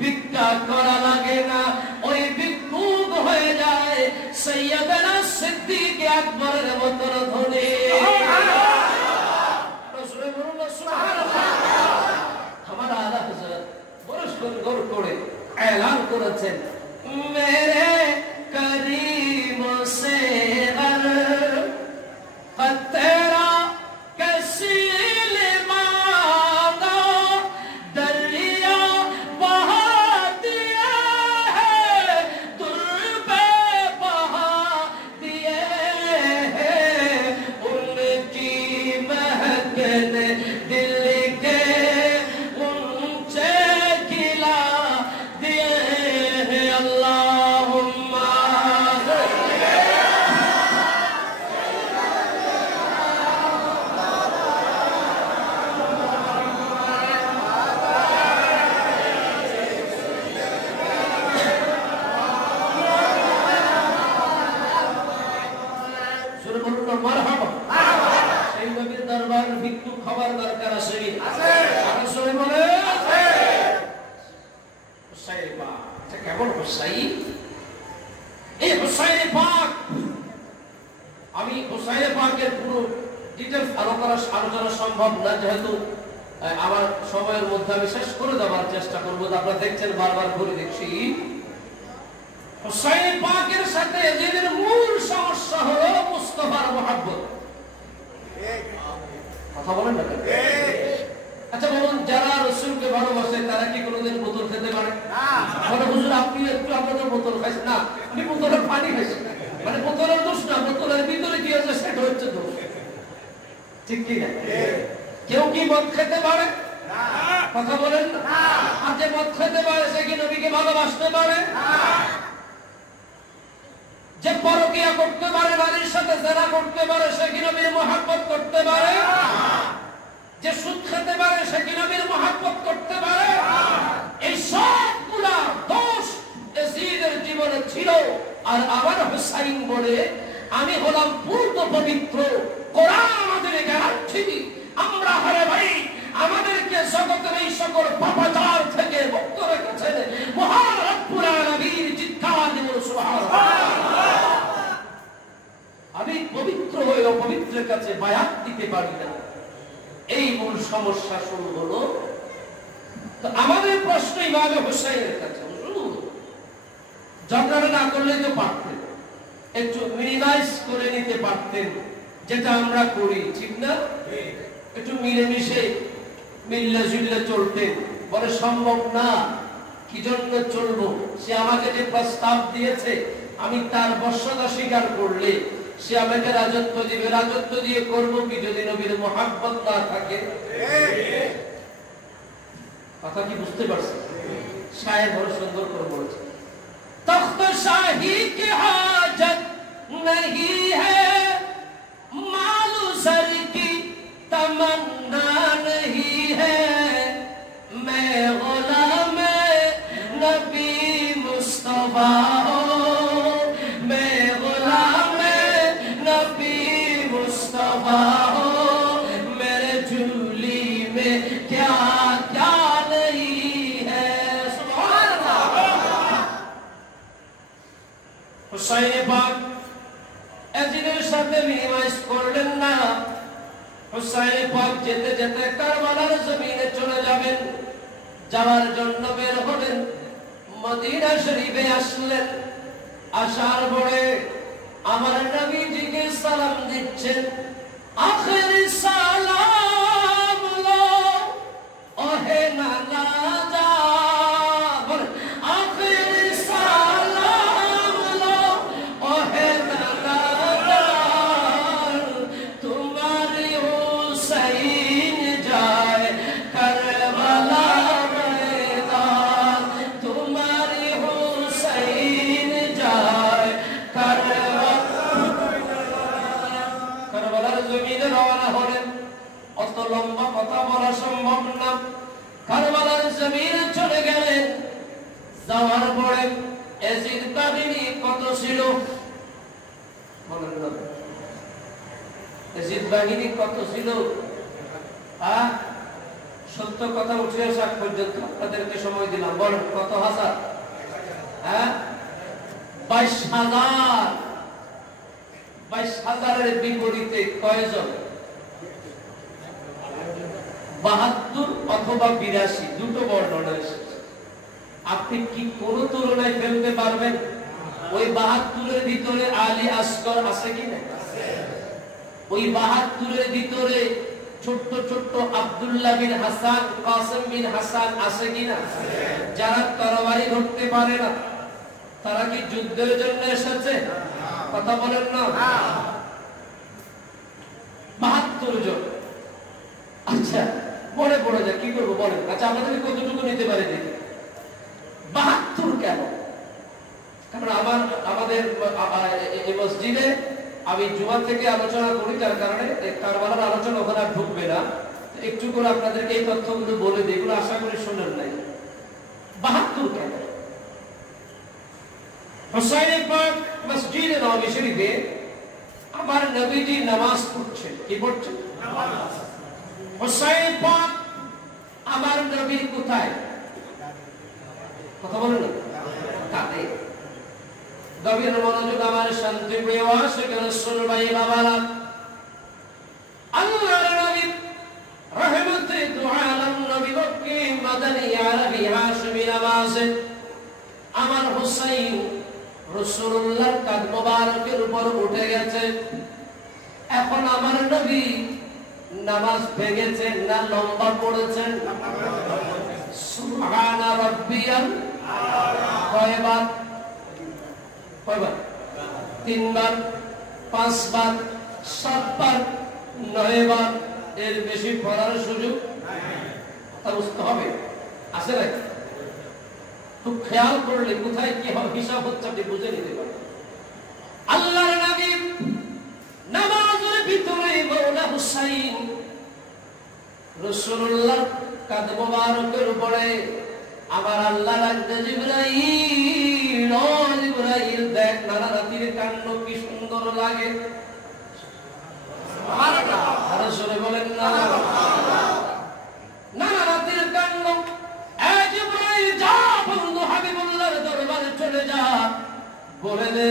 ভিক্ষা করা লাগে না। ওই ভিক্ষুক হয়ে যায় সৈয়দনা সিদ্দিক আকবরের মতন ধনী। আমার আলা হযরত বড় সুন্দর করে এলান করেছেন, মেরে করিম সে তেরা कैसी मांगा दरिया बहा दिया है, दुर पे बहा दिए हैं, उनकी महकने दिल के ऊंचे खिला दिए हैं। अल्लाहुम्मा আমি হুসাইন পাকের পুরো ডিটেইলস আলোচনা সম্ভব না, যেহেতু আমার সময়ের মধ্যে আমি শেষ করে দেওয়ার চেষ্টা করবো। আপনারা দেখছেন বারবার করে দেখছি, হুসাইন পাকের সাথে এদের মূল সমস্যা হলো মুস্তাফার মহব্বত। কথা বলেন না? আচ্ছা বলুন, যারা রাসূলকে ভালোবাসে তারা কি কোনোদিন বোতল খেতে পারে? মানে হুজুর আপনি একটু আপনাদের বোতল খাইছেন না, আপনি বোতলের পানি খাইছেন, মানে বোতলের দোষ না, বোতলের ভিতরে কি আছে সেটা হচ্ছে দোষ, ঠিক কি না? কেউ কি মদ খেতে পারে? কথা বলেন না। আর যে মদ খেতে পারে সে কি নবীকে ভালোবাসতে পারে? যে পরকিয়া করতে পারে, নারীর সাথে জেনা করতে পারে, সে কি নবীর মহব্বত করতে পারে? যে সুদ খেতে পারে সে কি নবীর মহব্বত করতে পারে? এই সবগুলা দোষ ইয়াজিদের জীবনে ছিল। আর আমার হুসাইন বলে, আমি হলাম পূর্ণ পবিত্র, কোরআন আমাদের গ্যারান্টি, আমরা হারে ভাই আমাদেরকে জগতের এই সকল পাপাচার থেকে মুক্ত রেখেছেন মহান রব্বুল আলামিন। চিৎকার দিন সুবহানাল্লাহ। আমি পবিত্র হয়ে অপবিত্রের কাছে বায়াত দিতে পারি না, এই মূল সমস্যা শুরু হলো। তো আমাদের প্রশ্ন ইমাম হুসাইনের কাছে, ঝগড়া না করলে তো পারতেন, একটু মিনিমাইজ করে নিতে পারতেন, যেটা আমরা করি, ঠিক না? একটু মিলেমিশে মিললে ঝুললে চলতেন। বলে সম্ভব না, কি জন্য চলবো? সে আমাকে যে প্রস্তাব দিয়েছে আমি তার বশ্যতা স্বীকার করলে সে আমাকে রাজত্ব দিবে। রাজত্ব দিয়ে করব কি যদি নবীর মুহাব্বত না থাকে? কথা কি বুঝতে পারছেন? শায়ের বড় সুন্দর করে বলেছে, তখ্ত শাহী কি হাজত नहीं है, मालू सर की तमन्ना नहीं है, मैं गुलाम नबी मुस्तफा हूँ, मैं गुलाम नबी मुस्तफा हूँ, मेरे झूली में क्या क्या नहीं है। सुभान अल्लाह। हुसैन पाक এজিদের সাথে মিনিমাইজ করলেন না। হুসাইন পাক যেতে যেতে কারবালার জমিনে চলে যাবেন। যাওয়ার জন্য বের হলেন, মদিনা শরীফে আসলেন। আসার পরে আমার নবীজিকে সালাম দিচ্ছেন। আখিরি সালাম লো ওহে নানা যা, বলে আখিরি সালাম লো ওহে নানা, तुम्हारी हुसैन जाए करबला मैदान, तुम्हारी हुसैन जाए करबलाর জমিনে রওনা হলেন। অত লম্বা কথা বলা সম্ভব না। কারবালার জমিনে চলে গেলেন। যাওয়ার পরে এজিদ বাহিনী কত ছিল বলেন না? এজিদ বাহিনী কত ছিল? সত্য কথা উঠে আসা পর্যন্ত আপনাদেরকে সময় দিলাম। বলেন কত হাজার? 22,000। 22,000-এর বিপরীতে কয়জন? 72 অথবা 82, দুটো বর্ণনা এসেছে। আপনি কি কোন তুলনায় ফেলতে পারবেন? ওই 72-এর ভিতরে আলী আসগর আছে কি না? ওই 72-এর ভিতরে ছোট্ট ছোট্ট আব্দুল্লাহ বিন হাসান, কাসিম বিন হাসান আছে কি না? যারা তরবারি ধরতে পারে না, তারা কি যুদ্ধের জন্য এসেছে? কথা বলেন না। 72 জন। আচ্ছা মনে পড়ে যায়, কি করবো বলেন? আচ্ছা আমাদের কতটুকু নিতে পারে দেখি। 72 কেন? কারণ আমাদের এই মসজিদে আমি জুমা থেকে আলোচনা করি, যার কারণে কারবালার আলোচনা ওখানে আর ঢুকবে না। একটু করে আপনাদেরকে এই তথ্যগুলো বলে দিই, এগুলো আশা করি শোনেন নাই। 72 কেন? হুসাইন পাক মসজিদে নববী শরীফে আমার নবীজি নামাজ পড়ছেন। কি পড়ছেন? নামাজ। হুসাইন পাক আমার নবী কোথায়? কথা বলেন না। কাঁদে। গভীর মনোযোগ আমার শান্তি প্রিয় আশিক রাসূল ভাই বাবারা, আল্লাহর নবী রহমতুল আলাম নবী মক্কি মাদানী আরবি হাশিমি নামাজে আমার হুসাইন রাসূলুল্লাহর কাঁধ মোবারকের উপর উঠে গেছে। এখন আমার নবী নামাজ ভেঙেছেন না লম্বা পড়েছেন? সুবহানা রাব্বিয়াল আলা। কয়বার? 3 বার, 5 বার, 7 বার, 9 বার। এর বেশি পড়ার সুযোগ তা বুঝতে হবে। আছে নাকি? খুব খেয়াল করলে কোথায় কি হিসাব হচ্ছে আপনি বুঝে নিতে পারবেন। আল্লাহর নবী নামাজের ভিতরে মওলা হুসাইন রাসূলুল্লাহ কাঁধ মোবারকের উপরে আবার আল্লাহ রাখতে জিবরাইল, ও জিবরাইল দেখ নানা রাতির কাণ্ড কি সুন্দর লাগে। সুবহানাল্লাহ। আরো জোরে বলেন না। নানা রাতির কাণ্ড। এ জিবরাইল যা বন্ধু হাবিবুল্লাহর দরবারে চলে যা, বলে দে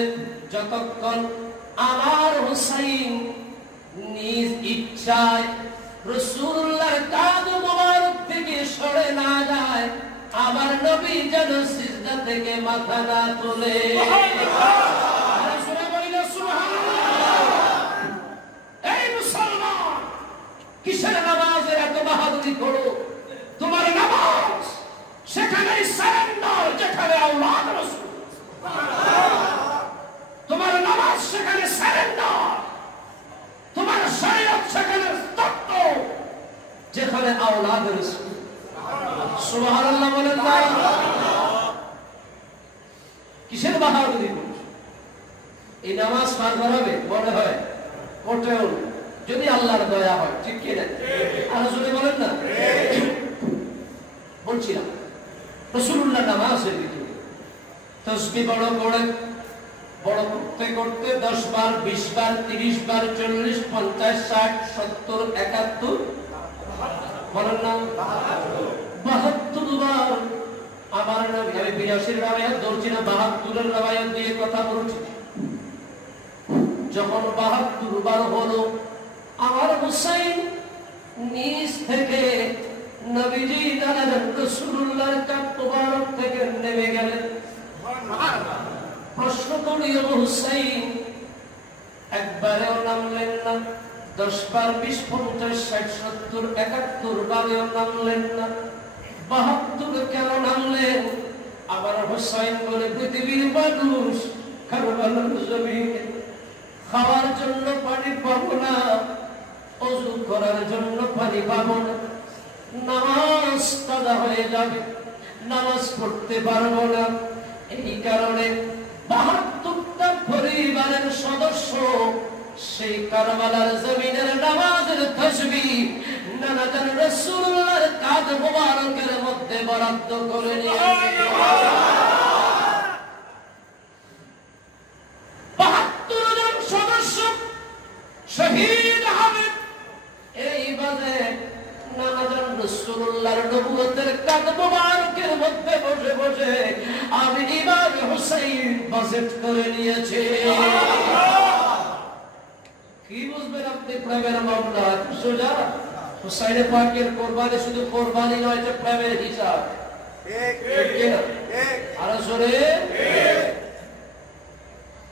যতক্ষণ আমার হুসাইন নিজ ইচ্ছায় রাসূলুল্লাহর কাঁধ মোবারক থেকে সরে না যায়, আমার নবী যেন সিজদা থেকে মাথা না তোলে। এই মুসলমান, কিসের নামাজের এত বাহাদুরি করো? তোমার নামাজ সেখানে সারেন্ডার, যেখানে আওলাদ রাসূল। ইবাদত সেখানে সারেন্ডার, তোমার শরীয়ত সেখানে তত্ত্ব, যেখানে আওলাদ রাসূল। সুবহানাল্লাহ বলেন না? কিসের বাহাদুরি করছো? এই নামাজ পার করাবে মনে হয় মোটেও না, যদি আল্লাহর দয়া হয়। ঠিক কি না? আর যদি বলেন না, বলছিলাম রাসূলুল্লাহ নামাজের ভিতরে তাসবিহ বড় করে বড় করতে করতে 10 বার 20 বার 30 বার 40 50 60 70 71 বলেন না 72 বার। আমার নবী, আমি 82 রাওয়ায়াত ধরছি না, 72 রাওয়ায়াত দিয়ে কথা বলছি। যখন 72 বার হলো, আমার হুসাইন নিজ থেকে নবীজি দাদা রাসূলুল্লাহর কাঁধ মোবারক থেকে নেমে গেলেন। প্রশ্ন করি, হুসাইন একবারেও নামলেন না, 10 বার 20 50 60 70 71 বারেও নামলেন না, 72 কেন নামলেন? আবার হুসাইন বলে, পৃথিবীর মানুষ কারবালার জমিনে খাওয়ার জন্য পানি পাবো না, ওযু করার জন্য পানি পাবো না, নামাজ কাজা হয়ে যাবে, নামাজ পড়তে পারবো না। এই কারণে 72টা পরিবারের সদস্য সেই কারবালার জমিনের নামাজের তাসবিহ নানাজান রাসূলুল্লাহর কাঁধ মোবারকের মধ্যে বরাদ্দ করে নিয়েছে। 72 জন সদস্য শহীদ হবে। এই বাজে নানাজান রাসূলুল্লাহর নবুয়তের কাঁধ মোবারকের মধ্যে বসে বসে আমি ইমাম হুসাইন বাজেট করে নিয়েছে। কি বুঝবেন আপনি প্রেমের মামলা? সোজা হুসাইন পাকের কোরবানি শুধু কোরবানি নয়, এটা প্রেমের হিসাব। আর জোরে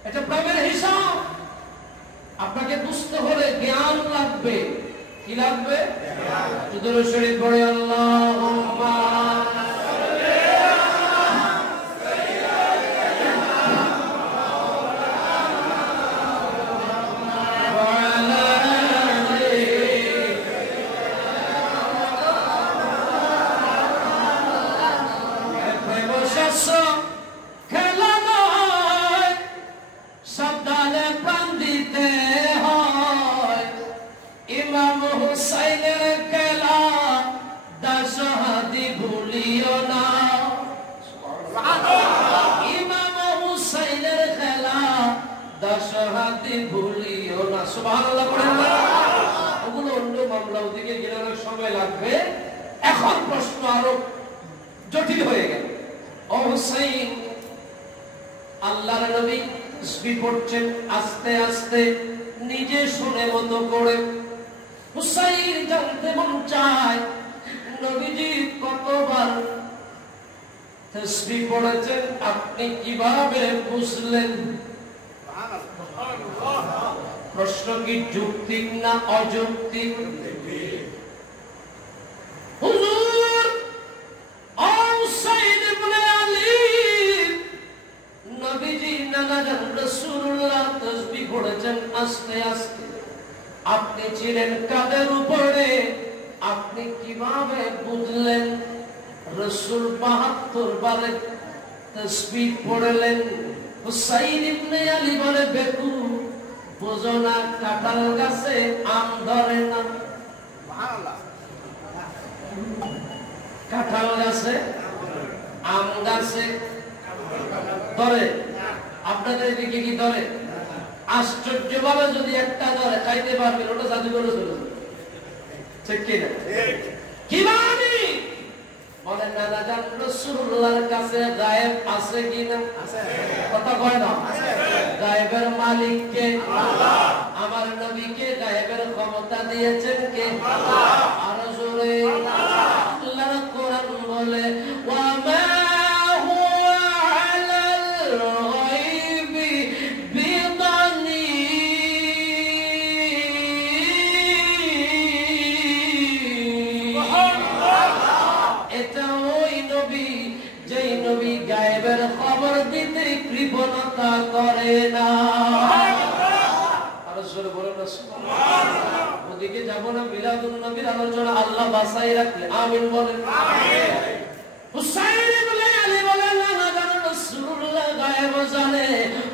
এটা প্রেমের হিসাব। আপনাকে বুঝতে হলে জ্ঞান লাগবে। কি লাগবে? দুরূদ শরীফ পড়ে আল্লাহুম্মা ভুলিও না। সুবহানাল্লাহ পড়েন না? ওগুলো অন্য মামলা, ওদিকে গেলে অনেক সময় লাগবে। এখন প্রশ্ন আরো জটিল হয়ে গেল। ও হুসাইন, আল্লাহর নবী তাসবিহ পড়ছেন আস্তে আস্তে, নিজে শুনে মতো করে। হুসাইন জানতে মন চায় নবীজি কতবার তাসবিহ পড়েছেন, আপনি কিভাবে বুঝলেন? প্রশ্ন কি যৌক্তিক না অযৌক্তিক? হুজুর, হুসাইন ইবনে আলী, নবীজি নানাজান রাসূলুল্লাহ তাসবিহ পড়েছেন আস্তে আস্তে, আপনি ছিলেন কাদের উপরে, আপনি কিভাবে বুঝলেন? রাসূল 72 বারে তাসবিহ পড়লেন। হুসাইন ইবনে আলী বলে, বেকু বোঝো না, কাঁঠাল গাছে আম ধরে না। কাঁঠাল গাছে আম গাছে ধরে, আপনাদের এদিকে কি ধরে? আশ্চর্য ভাবে যদি একটা ধরে খাইতে পারবেন, ওটা জাদুঘরে চলে যাবে। ঠিক কিনা? কিভাবে বলেন? নানাজান রাসূলুল্লাহর কাছে গায়েব আছে কিনা? কথা কয় না? গায়েবের মালিক কে? আল্লাহ। আমার নবীকে গায়েবের ক্ষমতা দিয়েছেন কে? আল্লাহ। আর জোরে আল্লাহর কোরআন বলে, ওয়া মা হুয়া আলাল গায়বি বিদানীন। এটা ওই নবী যেই নবী গায়েবের খবর দিতে কৃপণতা করে না। না সুবহানাল্লাহ। ওদিকে যাব না, মিলাদুন নবীর আলোচনা আল্লাহ বাঁচাই রাখলে আমিন বলেন। হুসাইন ইবনে আলী বলেন না জানো রাসূলুল্লাহ গায়েব জানে,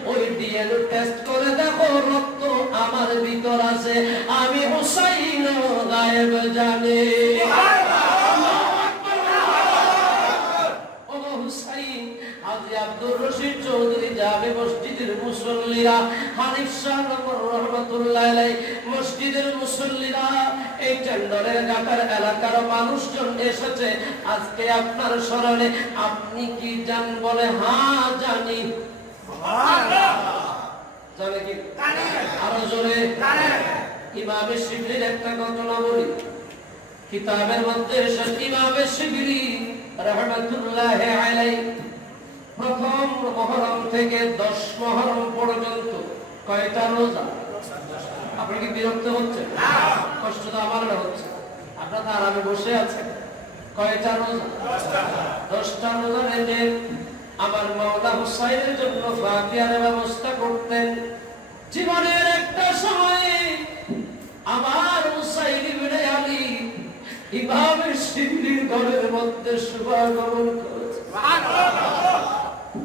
ওই ডিএনএ টেস্ট করে দেখো রক্ত আমার ভিতর আছে, আমি হুসাইন গায়েব জানে। আব্দুর রশিদ চৌধুরী জামে মসজিদের মুসল্লিরা, হানিফ শাহ নগর রহমাতুল্লাহ আলাইহি মসজিদের মুসল্লিরা, এই টেন্ডারের ঘাটার এলাকার মানুষজন এসেছে আজকে আপনার স্মরণে। আপনি কি জান? বলে হ্যাঁ জানি। জানে কি? আরো জোরে। ইমামে শিবলির একটা ঘটনা বলি, কিতাবের মধ্যে এসেছে ইমামে শিবলি রাহমাতুল্লাহ আলাইহি প্রথম মহরম থেকে 10 মহরম পর্যন্ত কয়টা রোজা? আপনার কি বিরক্ত হচ্ছে? কষ্ট তো আমার হচ্ছে, আপনার তো আরামে বসে আছেন। কয়টা রোজা? 10টা রোজা রেখে আমার মাওলা হুসাইনের জন্য ফাতিহার ব্যবস্থা করতেন। জীবনের একটা সময়ে আমার হুসাইন ইবনে আলী ইমামের শিবলির ঘরের মধ্যে শুভাগমন করেছে।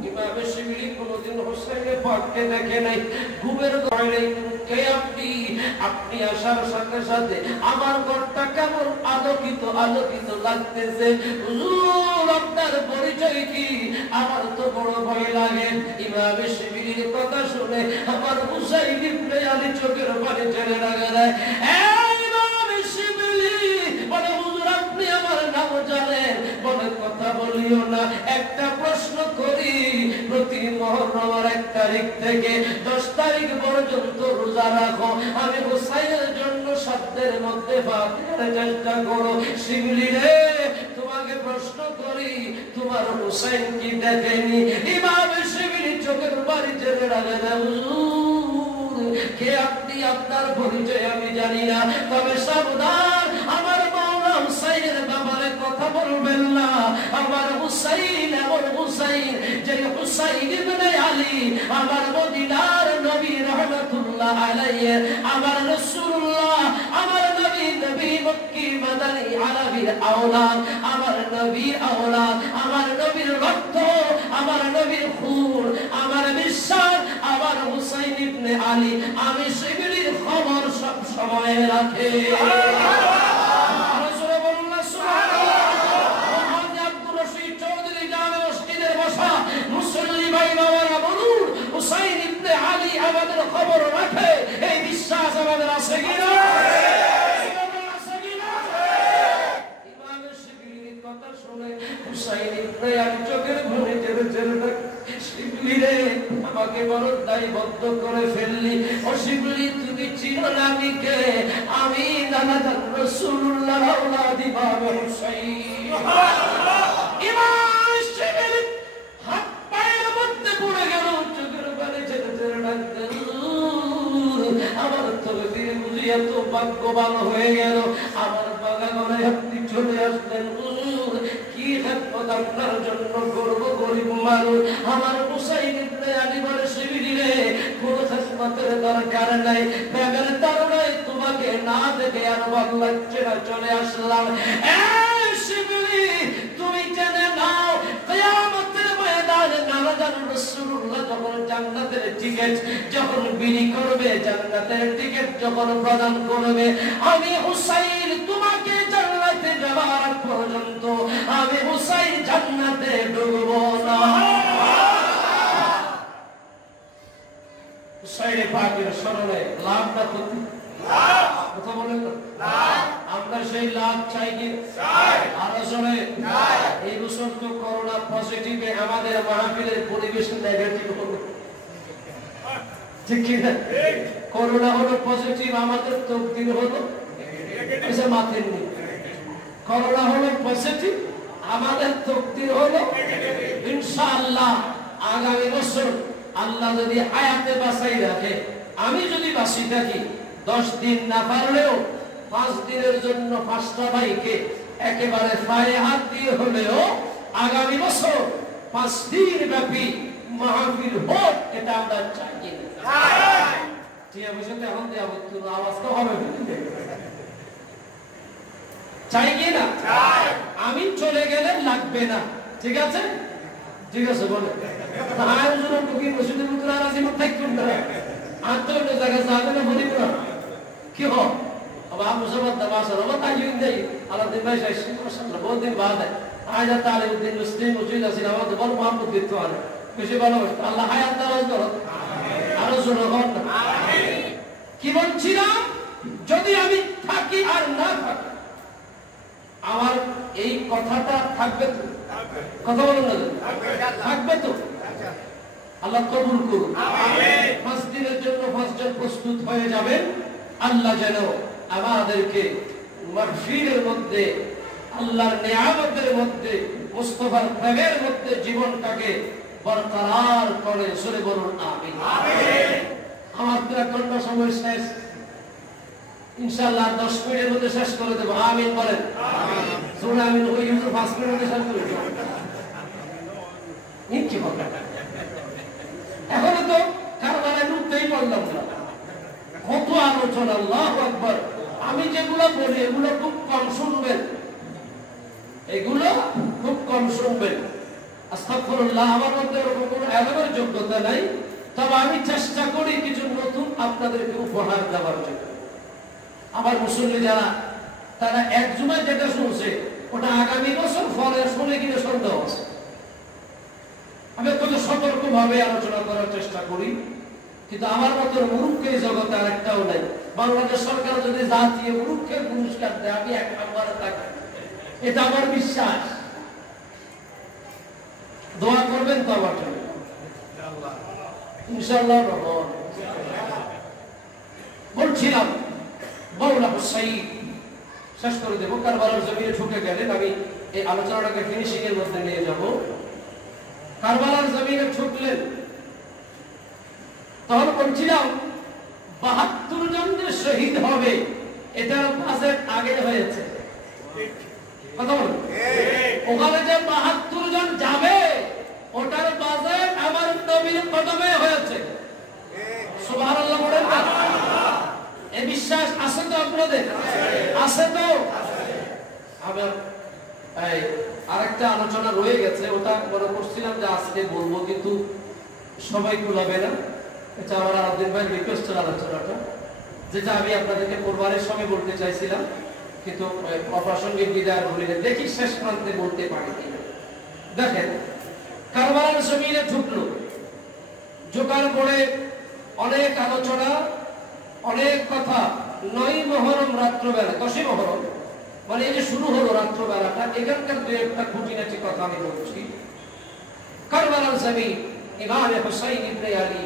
ইমামে শিবলি কোনদিন হোসেনের পাককে দেখে নাই, ঘুমের ঘরে নেই। কে আপনি? আপনি আসার সাথে সাথে আমার ঘরটা কেমন আলোকিত আলোকিত লাগতেছে। হুজুর আপনার পরিচয় কি? আমার তো বড় ভয় লাগে। ইমামে শিবলির কথা শুনে আমার হুসাইন ইবনে আলী চোখের পানি ছেড়ে লাগা দেয়। ইমামে শিবলি বলে হুজুর আপনি আমার নাম জানেন? বলে কথা বলিও না, একটা প্রশ্ন করি, প্রতি মুহররমের 1 তারিখ থেকে 10 তারিখ পর্যন্ত রোজা রাখো, আমি হুসাইনের জন্য সাধ্যের মধ্যে ফাতিহার চেষ্টা করো। শিবলি রে তোমাকে প্রশ্ন করি, তোমার হুসাইন কি দেখেনি? ইমাম শিবলি চোখের পানি ছেড়ে রাখে না। কে আপনি? আপনার পরিচয় আমি জানি না, তবে সাবধান আমার মাওলা হুসাইনের ব্যাপারে কথা বলবেন না। আমার হুসাইন এমন হুসাইন যে হুসাইন ইবনে আলী আমার মদিনার নবী রাহমাতুল্লাহ আলাইহি, আমার রাসূলুল্লাহ, আমার নবী, নবী মক্কি মাদানী আরবীর আওলাদ, আমার নবীর আওলাদ, আমার নবীর রক্ত, আমার নবীর খুন, আমার বিশ্বাস আমার হুসাইন ইবনে আলী। আমি শিবলির খবর সব সময় রাখে। হুসাইন ইবনে আলী আমাদের খবর রাখে, এই বিশ্বাস আমাদের আছে কিনা? ইমামের শিবলির কথা শুনে হুসাইন ইবনে আলী চোখের পানি ছেড়ে ছেড়ে শিবলি রে আমাকে বড় দায়বদ্ধ করে ফেললি। ও শিবলি তুমি চিনো না আমি কে? আমি নানা রাসূলুল্লাহ আওলাদ ইমাম হুসাইন। ইমাম শিবলি হাত পায়ের মধ্যে পড়ে গেল, চোখের পানি ছেড়ে ছেড়ে ডাকতে, আমার তকদীর বুঝি এত ভাগ্যবান হয়ে গেল, আমার বাগানে আপনি চলে আসলেন। কি খেদমত আপনার জন্য করব গরিব মানুষ। আমার হুসাইন ইবনে আলী বলে শিবলি রে কোন খেদমতের দরকার নাই, প্রেমের তাড়নায় তোমাকে না দেখে আর ভালো লাগছে না, চলে আসলাম। শিবলি তুমি জেনে নাও কিয়ামতের ময়দানে নারাজান রাসূলুল্লাহ যখন জান্নাতের টিকেট যখন বিলি করবে, জান্নাতের টিকেট যখন প্রদান করবে, আমি হুসাইন তোমাকে জান্নাতে যাওয়ার পর্যন্ত আমি হুসাইন জান্নাতে ঢুকবো না। হুসাইনের পাকের স্মরণে লাভ না ক্ষতি? কথা বলেন না। আমরা সেই লাভ চাই কি? আলোচনায় এই বছর তো করোনা পজিটিভে আমাদের মাহফিলের পরিবেশ নেগেটিভ হলো, ঠিক কিনা? করোনা হলো পজিটিভ, আমাদের তকদির হলো মাথের নেই। করোনা হলো পজিটিভ, আমাদের তকদির হলো ইনশাআল্লাহ আগামী বছর আল্লাহ যদি হায়াতে বাঁচাই রাখে, আমি যদি বাঁচি থাকি 10 দিন না পারলেও 5 দিনের জন্য 5টা ভাইকে একেবারে পায়ে হাত দিয়ে হলেও আগামী বছর 5 দিন ব্যাপী মাহফিল হোক, এটা আমরা চাই। টিয়া পয়সা তো এখন দেওয়া হতো না, আওয়াজ তো হবে চাই কি না? আমি চলে গেলে লাগবে না, ঠিক আছে? ঠিক আছে বলে কি हो अब आप मुसलमान तमाशा रहो ताकि इन दे अल्लाह दिन में शायद माशाअल्लाह बहुत दिन बाद है आज तालिबुद्दीन मुस्लिम मुजीद सिनेमा तो बहुत मोहब्बत देते हैं किसी ভালো আল্লাহ হায়াত দারাজ করো আরো জোরে হন আমিন। কি বলছিলাম, যদি আমি থাকি আর না থাকি আমার এই কথাটা থাকবে তো? কথা বলুন না, থাকবে তো? আল্লাহ কবুল করুন আমিন। 5 দিনের জন্য 5 জন প্রস্তুত হয়ে যাবেন। আল্লাহ যেন আমাদেরকে মাগফিরের মধ্যে, আল্লাহর নিয়ামতের মধ্যে, মুস্তাফার প্রেমের মধ্যে জীবনটাকে বরকরার করে। সরে বলুন আমিন আমিন। আমার তো এখন সময় শেষ, ইনশাআল্লাহ 10 মিনিটের মধ্যে শেষ করে দেব। আমিন বলেন আমিন। শুনুন আমিন ওই 5 মিনিটের মধ্যে শেষ করে দেব। কি হবে এখনো তো কারবালায় ঢুকতেই পারলাম না, কত আলোচনা, আল্লাহু আকবার। আমি যেগুলো বলি এগুলো খুব কম শুনবেন, এগুলো খুব কম শুনবেন। আস্তাগফিরুল্লাহ, আমার মধ্যে এরকম কোনো এলেমের যোগ্যতা নাই, তবে আমি চেষ্টা করি কিছু নতুন আপনাদেরকে উপহার দেওয়ার জন্য। আমার মুসল্লি যারা, তারা এক জুমায় যেটা শুনছে ওটা আগামী বছর ফলে শুনে কিনে সন্দেহ আছে। আমি অত্যন্ত সতর্ক ভাবে আলোচনা করার চেষ্টা করি, কিন্তু আমার মতো মূর্খ এই জগতে আরেকটাও নাই। বাংলাদেশ সরকার যদি জাতীয় মূর্খের পুরস্কার দেয় আমি 1 নম্বরে থাকি, এটা আমার বিশ্বাস। দোয়া করবেন তো আমার জন্য ইনশাআল্লাহ। বলছিলাম মাওলা হুসাইন শেষ করে দেব। কারবালার জমিনে ঢুকে গেলেন, আমি এই আলোচনাটাকে ফিনিশিং এর মধ্যে নিয়ে যাব। কারবালার জমিনে ঢুকলেন, তখন বলছিলাম 72 জন যে শহীদ হবে এটার বাজেট আগে হয়েছে। কথা বলুন, ওখানে যে 72 জন যাবে ওটার বাজেট আমার নবীর কদমে হয়েছে। সুবহানাল্লাহ বলেন। এই বিশ্বাস আছে তো আপনাদের? আছে তো? আমার এই আরেকটা আলোচনা রয়ে গেছে, ওটা মনে করছিলাম যে আজকে বলবো, কিন্তু সবাই কুলাবে না। এটা আমার আরেকদিন ভাই রিকোয়েস্টের আলোচনাটা, যেটা আমি আপনাদেরকে কোরবানির সময় বলতে চাইছিলাম, কিন্তু অপ্রাসঙ্গিক বিদায় বলিনি। দেখি শেষ প্রান্তে বলতে পারি কিনা। দেখেন, কারবালার জমিনে ঢুকলো, ঢোকার পরে অনেক আলোচনা, অনেক কথা। 9 মুহররম রাত্রবেলা, 10 মুহররম মানে এই যে শুরু হলো রাত্রবেলাটা, এখানকার দু একটা খুঁটিনাটি কথা আমি বলছি। কারবালার জমিন, ইমাম হুসাইন ইবনে আলী,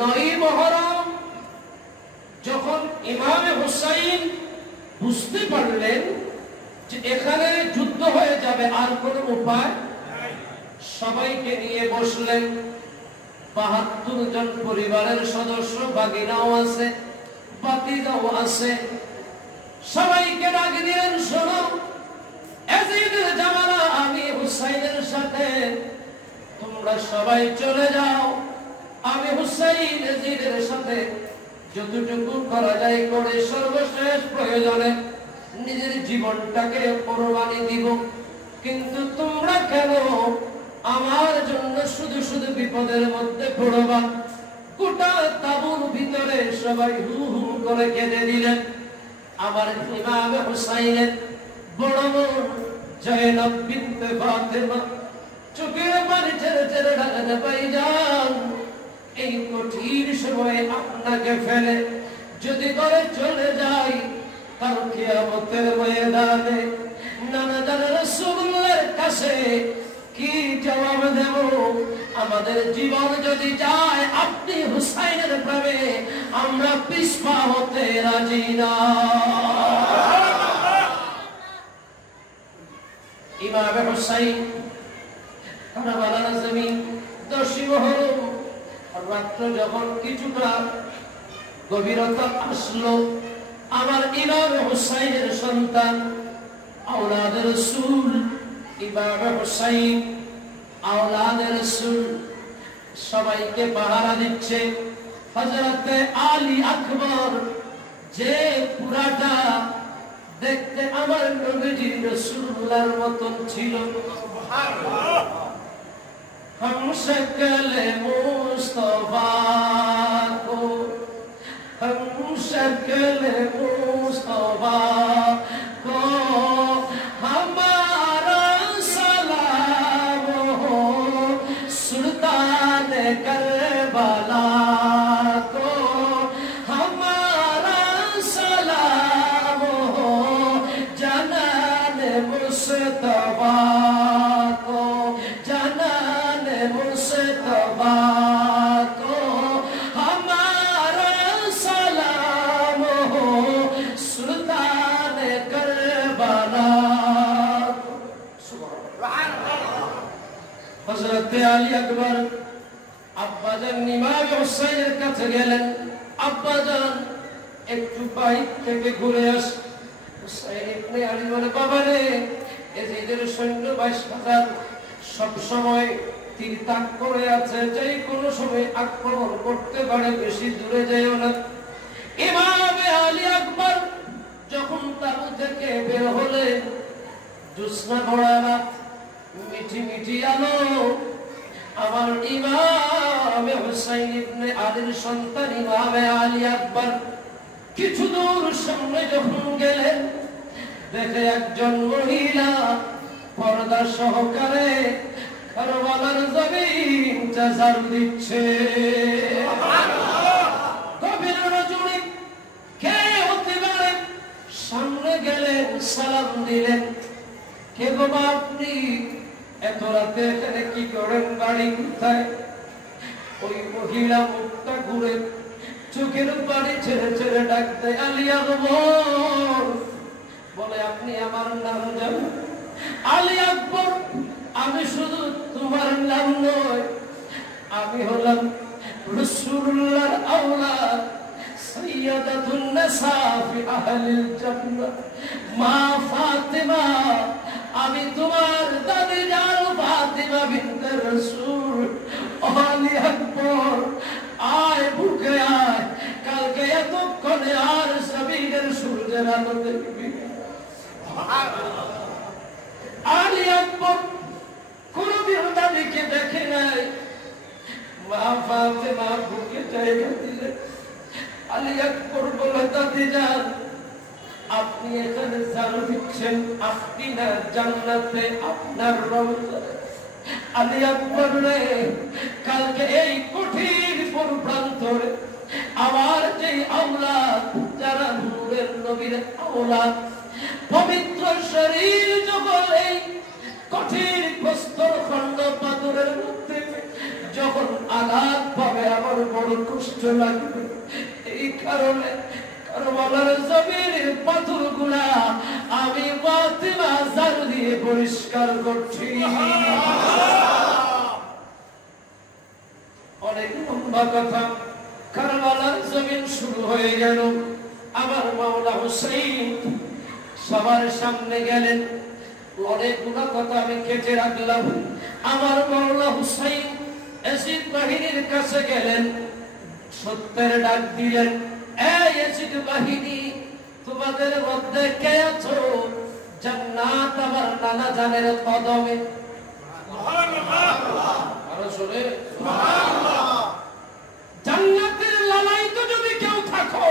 9 মুহররম যখন ইমাম হুসাইন বুঝতে পারলেন যে এখানে যুদ্ধ হয়ে যাবে, আর কোনো উপায় নাই, সবাইকে নিয়ে বসলেন। 72 জন পরিবারের সদস্য, বাগিনাও আছে, বাতিজাও আছে, সবাইকে ডাক দিলেন, শোনো, ইয়াজিদের জামানা আমি হুসাইনের সাথে, তোমরা সবাই চলে যাও। আমি হুসাইন ইয়াজিদের সাথে যতটুকু করা যায় করে সর্বশেষ প্রয়োজনে নিজের জীবনটাকে কোরবানি দিব, কিন্তু তোমরা কেন আমার জন্য শুধু শুধু বিপদের মধ্যে পড়বা? গোটা তাঁবুর ভিতরে সবাই হু হু করে কেঁদে দিলেন। আমার ইমাম হুসাইনের বড় বোন জয়নব বিনতে ফাতেমা চোখের পানি ছেড়ে ছেড়ে ঢাকাতে ভাইজান, এই কঠিন সময়ে আপনাকে ফেলে যদি করে চলে যাই, কাল কিয়ামতের ময়দানে নানা জানা রাসূলুল্লাহর কাছে কি জবাব দেব? আমাদের জীবন যদি যায় আপনি হুসাইনের প্রেমে, আমরা পিছপা হতে রাজি না। ইমাম হুসাইন কারবালার জমিন, 10 মুহররম রাত্র যখন কিছুটা গভীরতা আসলো, আমার ইমাম হুসাইনের সন্তান আওলাদে রাসূল ইমাম হুসাইন, আওলাদে রাসূল সবাইকে পাহারা দিচ্ছে। হযরত আলী আকবর যে পুরাটা দেখতে আমার নবীজি রাসূলুল্লাহর মতন ছিল। সুবহানাল্লাহ। हम शक्ल मुस्तफा को, हम शक्ल मुस्तफा को हमारा सलाम हो, सुल्तान करबला को हमारा सलाम हो, जनान मुस्तफा को, जनान मुस्तफा को हमारा सलाम हो, सुल्तान करबला। हजरत আলী আকবর আব্বাজান ইমাম হুসাইনের কাছে গেলেন। আব্বাজান একটু বাইক থেকে ঘুরে আস। হুসাইন ইবনে আলী বলে, বাবা রে, এজিদের সৈন্য 22,000 সব সময় তীর তাক করে আছে, যে কোনো সময় আক্রমণ করতে পারে, বেশি দূরে যাইও না। ইমাম আলী আকবর যখন তাবু থেকে বের হলেন, জ্যোৎস্না ভরা রাত, মিঠি মিঠি আলো, আমার ইমাম হুসাইন ইবনে আলীর সন্তান ইমাম আলী আকবর কিছু দূর সামনে যখন গেলেন, দেখে একজন মহিলা পর্দা সহকারে কারবালার জমিন ঝাড়ু দিচ্ছে। কবির রজনী কে হতে পারে? সামনে গেলেন, সালাম দিলেন। কে গো আপনি? এত রাতে এখানে কি করেন? বাড়ি কোথায়? ওই মহিলা মুখটা ঘুরে চোখের পানি ছেড়ে ছেড়ে ডাক দেয়, আলী আকবর। বলে, আপনি আমার নাম জানেন? আলী আকবর, আমি শুধু তোমার নাম নয়, আমি হলাম রাসূলুল্লাহর আওলাদ, সাইয়্যিদাতুন নিসা ফি আহলিল জান্নাহ, মা ফাতেমা। আমি তোমার দাদি জান ফাতেমা বিনতে রাসূল। আলী আকবর, আয় বুকে আয়, কালকে এতক্ষণে আর জমিনের সূর্যের আলো দেখবি। আলী আকবর কোনদিন দাদিকে দেখে নাই। মা ফাতেমা বুকে জায়গা দিলেন। আলী আকবর বলে, দাদি যান, আপনি এখানে ঝাড়ু দিচ্ছেন, আপনি না জান্নাতে আপনার রওজা। আলী আকবর রে, কালকে এই কঠিন প্রান্তরে আমার যে আওলাদ, যারা নূরের নবীর আওলাদ, পবিত্র শরীর যখন এই কঠিন প্রস্তর খণ্ড পাথরের মধ্যে যখন আঘাত পাবে, আমার বড় কষ্ট লাগবে। এই কারণে কারবালার জমিনের পাথরগুলা আমি ফাতেমা ঝাড়ু দিয়ে পরিষ্কার করছি। অনেক লম্বা কথা। কারবালার জমিন শুরু হয়ে গেল। আমার মাওলা হুসাইন সবার সামনে গেলেন। অনেকগুলো কথা আমি কেটে রাখলাম। আমার মাওলা হুসাইন এজিদ বাহিনীর কাছে গেলেন, সত্যের ডাক দিলেন, এই এজিদ বাহিনী, তোমাদের মধ্যে কে আছো জান্নাত আমার নানা জানের কদমে? সুবহানাল্লাহ। আরো জোরে সুবহানাল্লাহ। জান্নাতের লালায়িত যদি কেউ থাকো,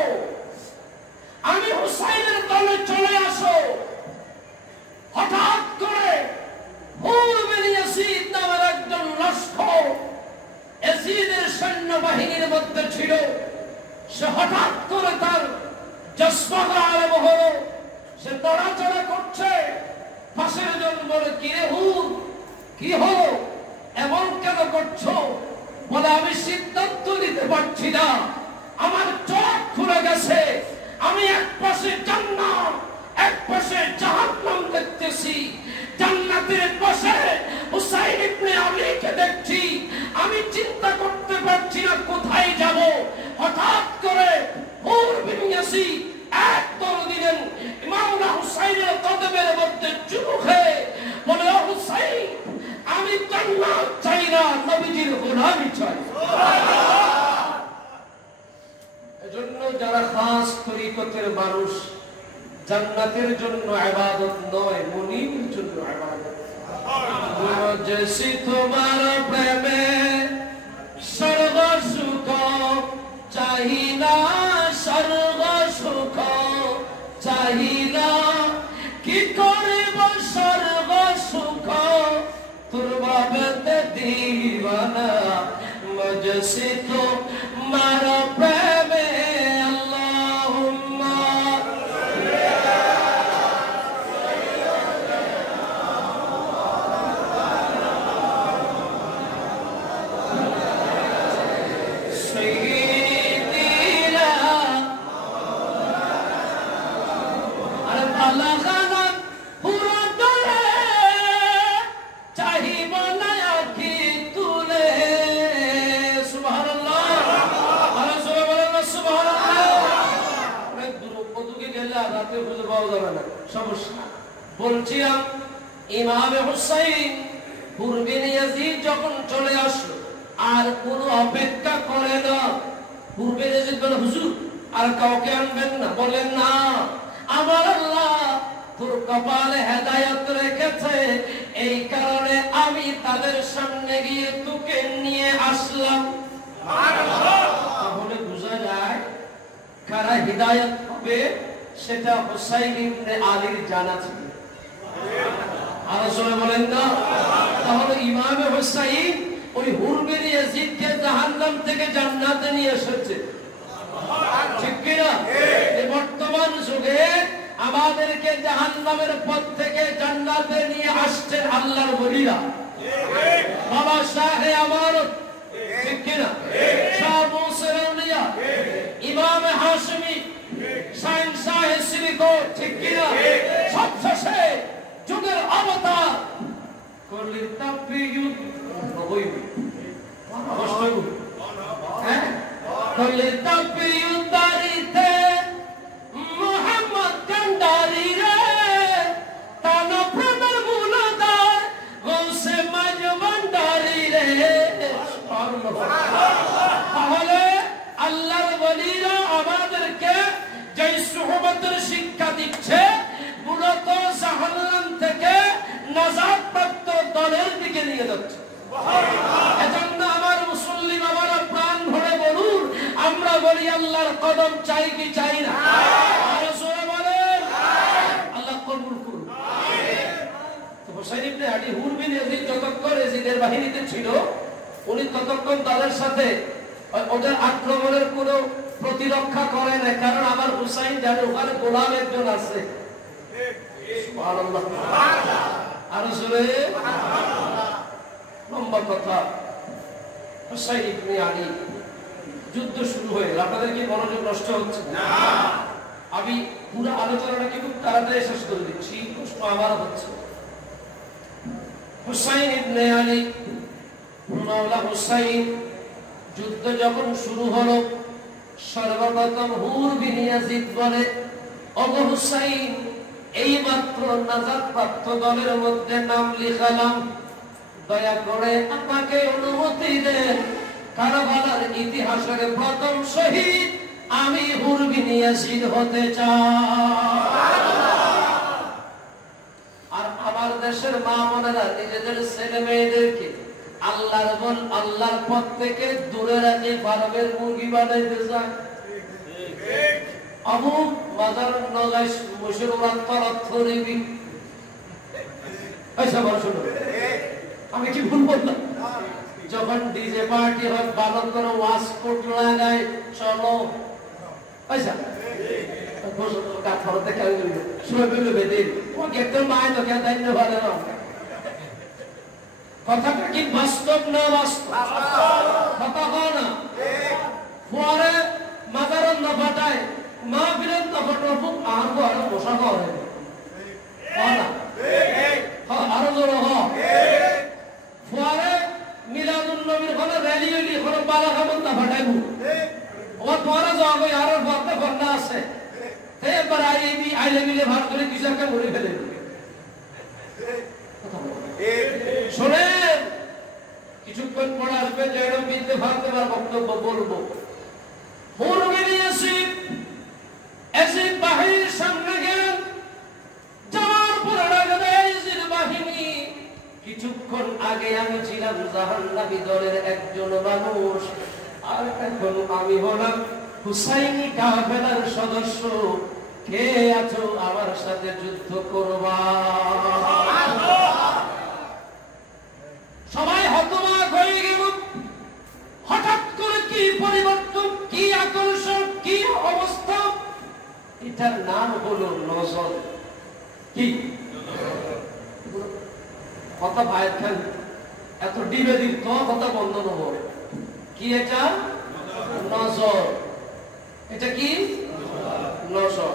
আমি হুসাইনের দলে চলে আসো। হঠাৎ করে হুর বিন ইয়াসিদ নামের একজন লস্কর ইয়াসিদের সৈন্যবাহিনীর মধ্যে ছিল। সে হঠাৎ করে তার জসমাটা আরম্ভ হলো, সে নড়াচড়া করছে। পাশের জন বলে, কি রে হুর, কি হলো, এমন কেন করছো? বলে, আমি সিদ্ধান্ত নিতে পারছি না, আমার চোখ খুলে গেছে। আমি এক পাশে জান্নাত, এক পাশে জাহান্নাম দেখতেছি। জান্নাতের পাশে হুসাইন ইবনে আলীকে দেখছি। আমি চিন্তা করতে পারছি না কোথায় যাব। হঠাৎ করে হুর বিন ইয়াসিদ এক দৌড় দিলেন, ইমাম হুসাইনের কদমের মধ্যে চুমু খেয়ে বলে, ও হুসাইন, আমি জান্নাত চাই না, নবীজির গোলামি চাই। এজন্য যারা খাস তরিকতের মানুষ, জান্নাতের জন্য ইবাদত নয়, মুনিবের জন্য ইবাদত। মুজসি তোমার প্রেমে স্বর্গ সুখ চাহি না, স্বর্গ সুখ চাহি না, কি করিব স্বর্গ সুখ তোর বাবেতে দিবানা। মুজসি তোমার প্রেমে আল্লাহুম্মা সাইয়্যিদিনা আর বালাগানা পুরা দলে চাহিব না কি তুলে। সুবহানাল্লাহ, আর সুবহানাল্লাহ। অনেক দূর ওদিকে গেলে রাতে খুঁজে পাওয়া যাবে না, সমস্যা। বলছিলাম ইমামে হুসাইন পূর্বে ইয়াজিদ যখন চলে আসলো আর কোনো অপেক্ষা করে না। পূর্বে ইয়াজিদ বলে, হুজুর আর কাউকে আনবেন না? বলেন না, আমার আল্লাহ তোর কপালে হেদায়েত রেখেছে, এই কারণে আমি তাদের সামনে গিয়ে তোকে নিয়ে আসলাম। তাহলে বোঝা যায় কারা হিদায়াত হবে সেটা হুসাইন ইবনে আলীর জানা ছিল। আলোচনা বলেন না? তাহলে ইমামে হুসাইন ওই হুরবিন ইয়াজিদকে জাহান্নাম থেকে জান্নাতে নিয়ে এসেছে, ঠিক কি না? এই বর্তমান যুগে আমাদেরকে জাহান্নামের পথ থেকে জান্নাতে নিয়ে আসছেন আল্লাহর ওলিরা। বাবা শাহে আমানত, ঠিক কি না? শাহ মুসির আউলিয়া, ইমাম হাশমি, শাইন শাহে সিরিকোট, ঠিক কি না? সবশেষে যুগের অবতার করলেন তাফিয়ুদ নববী। হ্যাঁ, করলেন তাফিয়ুদ দারিতে মুহাম্মদ কান্ডারি রে, তানা প্রেমের মুনাদার গৌসে মাঝ ভান্ডারি রে। তাহলে আল্লাহর ওলিরা আমাদেরকে যে সুহবতের শিক্ষা দিচ্ছে মূলত জাহান্নাম থেকে নাজাত প্রাপ্ত দলের দিকে নিয়ে যাচ্ছে। এজন্য আমার মুসল্লি বাবারা প্রাণ ভরে বলুন, আমরা বলি আল্লাহর কদম চাই কি চাই না? বলেন আল্লাহ কবুল করুন। হুসাইন ইবনে আলী হুরবিন ইয়াজিদ যতক্ষণ ইয়াজিদের বাহিনীতে ছিল, উনি ততক্ষণ তাদের সাথে ওদের আক্রমণের কোনো প্রতিরক্ষা করে না, কারণ আমার হুসাইন জানে ওখানে গোলাম একজন আছে। সুবহানাল্লাহ, আরো জোরে। লম্বা কথা, হুসাইন ইবনে আলী যুদ্ধ শুরু হয়ে আপনাদের কি মনোযোগ নষ্ট হচ্ছে না? আমি পুরো আলোচনাটাকে খুব তাড়াতাড়ি শেষ করে দিচ্ছি, প্রশ্ন আমার হচ্ছে। হুসাইন ইবনে আলী মাওলা হুসাইন যুদ্ধ যখন শুরু হলো, সর্বপ্রথম হুরবিন ইয়াজিদ বলে, ওগো হুসাইন, এই মাত্র নাজাত প্রাপ্ত দলের মধ্যে নাম লিখালাম, দয়া করে আমাকে অনুমতি দেন, কারবালার ইতিহাসের প্রথম শহীদ আমি হুরবিন ইয়াজিদ হতে চাই। আর আমার দেশের মা বোনেরা নিজেদের ছেলে মেয়েদেরকে আল্লাহর পথ থেকে দূরে রাখে ফার্মের মুরগি বানাইতে চায়। অমুক মাজার নগাই মুসলমান তরফ দিবি। আমি কি ভুল বললাম? যখন ডিজে পার্টি হয় ভালো করে ওয়াশকোট লাগায়, চলো পয়সা কথাটা কি বাস্তব না? বাস্তব কথা হয় না। পরে মাজারের নফাটায় মা ফিরেন নফাটুকু আরো আরো পোশাক হয় না, আরো জোর পরে মিলাদুল নবীর কোনো র্যালি হইলি কোনো বালা খাবার নফাটাইব ওর পরে যাওয়া গই আরো ভর্তে ভর্না আছে, এবার আইলে মিলে ভাগ করে কিছু একটা মরে ফেলে। শোনেন, কিছুক্ষণ পরে আসবে জয়রাম বিনতে ফাতেমার বক্তব্য বলবো। হুরবিন ইয়াজিদ আমি হলাম হুসাইনি কাফেলার সদস্য, কে আছো আমার সাথে যুদ্ধ করবা? সবাই হতবাক হয়ে গেল। হঠাৎ করে কি পরিবর্তন, কি আকর্ষণ, কি অবস্থা! এটার নাম হলো নজর। কি কথা ভাই খান এত ডিবে দিন তো কথা বন্ধ নব। কি এটা? নজর। এটা কি? নজর।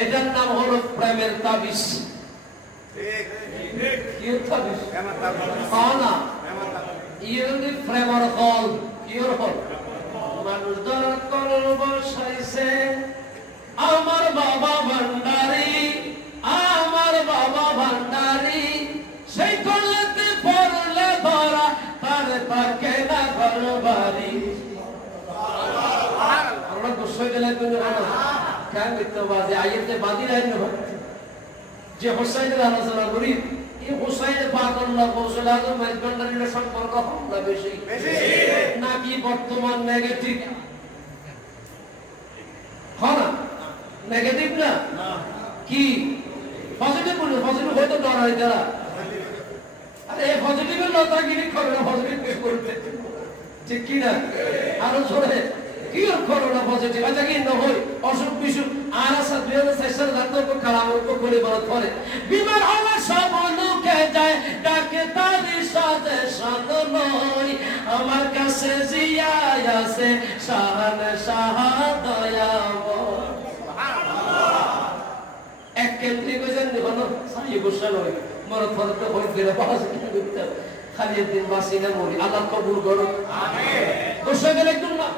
এটার নাম হলো প্রেমের তাবিজ। কি তাবিজ? না, ইয়ে প্রেমের হল। কি হল? মানুষ ধরার করল বসাইছে আমার বাবা ভান্ডারি, আমার বাবা ভান্ডারি, সেই করলেতে পড়লে ধরা তার তাকে না ঘর বাড়ি। আমরা গোসাই দিলে কেন মিথ্যাবাদী আইতে বাদী রাইন যে হোসাইনের আলোচনা করি, এই হোসাইনের পাগল্লা কৌশল আজম ভান্ডারির সম্পর্ক আমরা বেশি নাকি বর্তমান নেগেটিভ? হয় না নেগেটিভ না কি পজিটিভ? বলুন পজিটিভ হয়তো ডর হয় তারা। আরে পজিটিভের লতাগিরি করে না, পজিটিভ করতে ঠিক কি না? আরো জোরে কি করো না পজিটিভ। আচ্ছা কি না হয় অসুখ বিসুখ আর আসা 2004 সালে জাতীয় কালাম করে বলা ধরে বিমার হওয়া সব লোকে যায় ডাকে তারি সাথে সাথ নয় আমার কাছে জিয়ায় আছে শাহান শাহ দয়াময়। এক কেন্দ্রিক হয়েছেন হলো সাই গোসাল হয় মর ফরতে হয়ে গেলে বাস করতে খালি দিন বাসি না মরি। আল্লাহ কবুল করুন আমিন। গোসা গেলে একদম না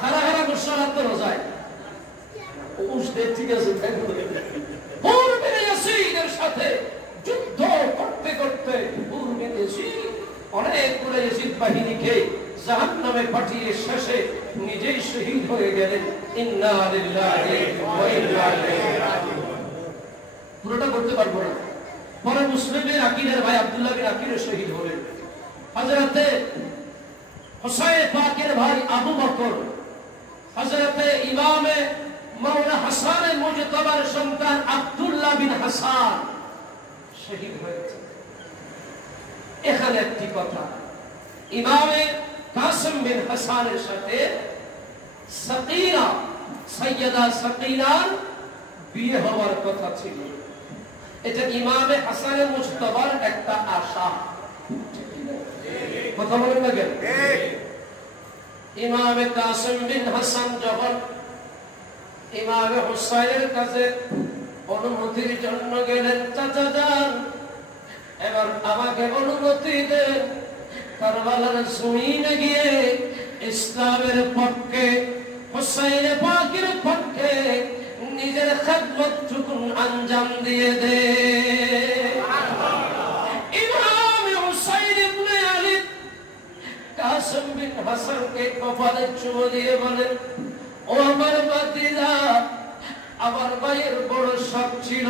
খারা খারা গোসা রাখতে রোজায় উঠতে ঠিক আছে। পূর্বে ইয়াসিনের সাথে যুদ্ধ করতে করতে পূর্বে ইয়াসিন অনেকগুলো ইয়াসিন বাহিনীকে জাহান্নামে পাঠিয়ে শেষে নিজেই শহীদ হয়ে গেলেন। ইন্না লিল্লাহি ওয়া ইন্না ইলাইহি রাজিউন। পুরোটা করতে পারবো না। পরে মুসলিমের আকিরের ভাই আব্দুল্লাহ বিন আকির শহীদ হলেন। হযরতে হুসাইন পাকের ভাই আবু বকর, হযরতে ইমামে মাওলানা হাসানের মুজতবার সন্তান আব্দুল্লাহ বিন হাসান শহীদ হয়েছে। এখানে একটি কথা, ইমামে কাসিম বিন হাসানের সাথে সাকিনা সাইয়্যিদা সাকিনার বিয়ে হওয়ার কথা ছিল। এটা ইমামে হাসানের মুজতবার একটা আশা। কথা বলেন না কেন? ইমামে কাসিম বিন হাসান যখন ইমামে হুসাইনের কাছে অনুমতির জন্য গেলেন, চাচা যান এবার আমাকে অনুমতি দেন কারবালার জমিনে গিয়ে ইসলামের পক্ষে হুসাইন পাকের পক্ষে নিজের খেদমতটুকু আঞ্জাম দিয়ে দে। ইমাম হুসাইন ইবনে আলী কাসিম বিন হাসানকে কপালে চুমো দিয়ে বলেন, ও আমার ভাতিজা, আমার ভাইয়ের বড় শখ ছিল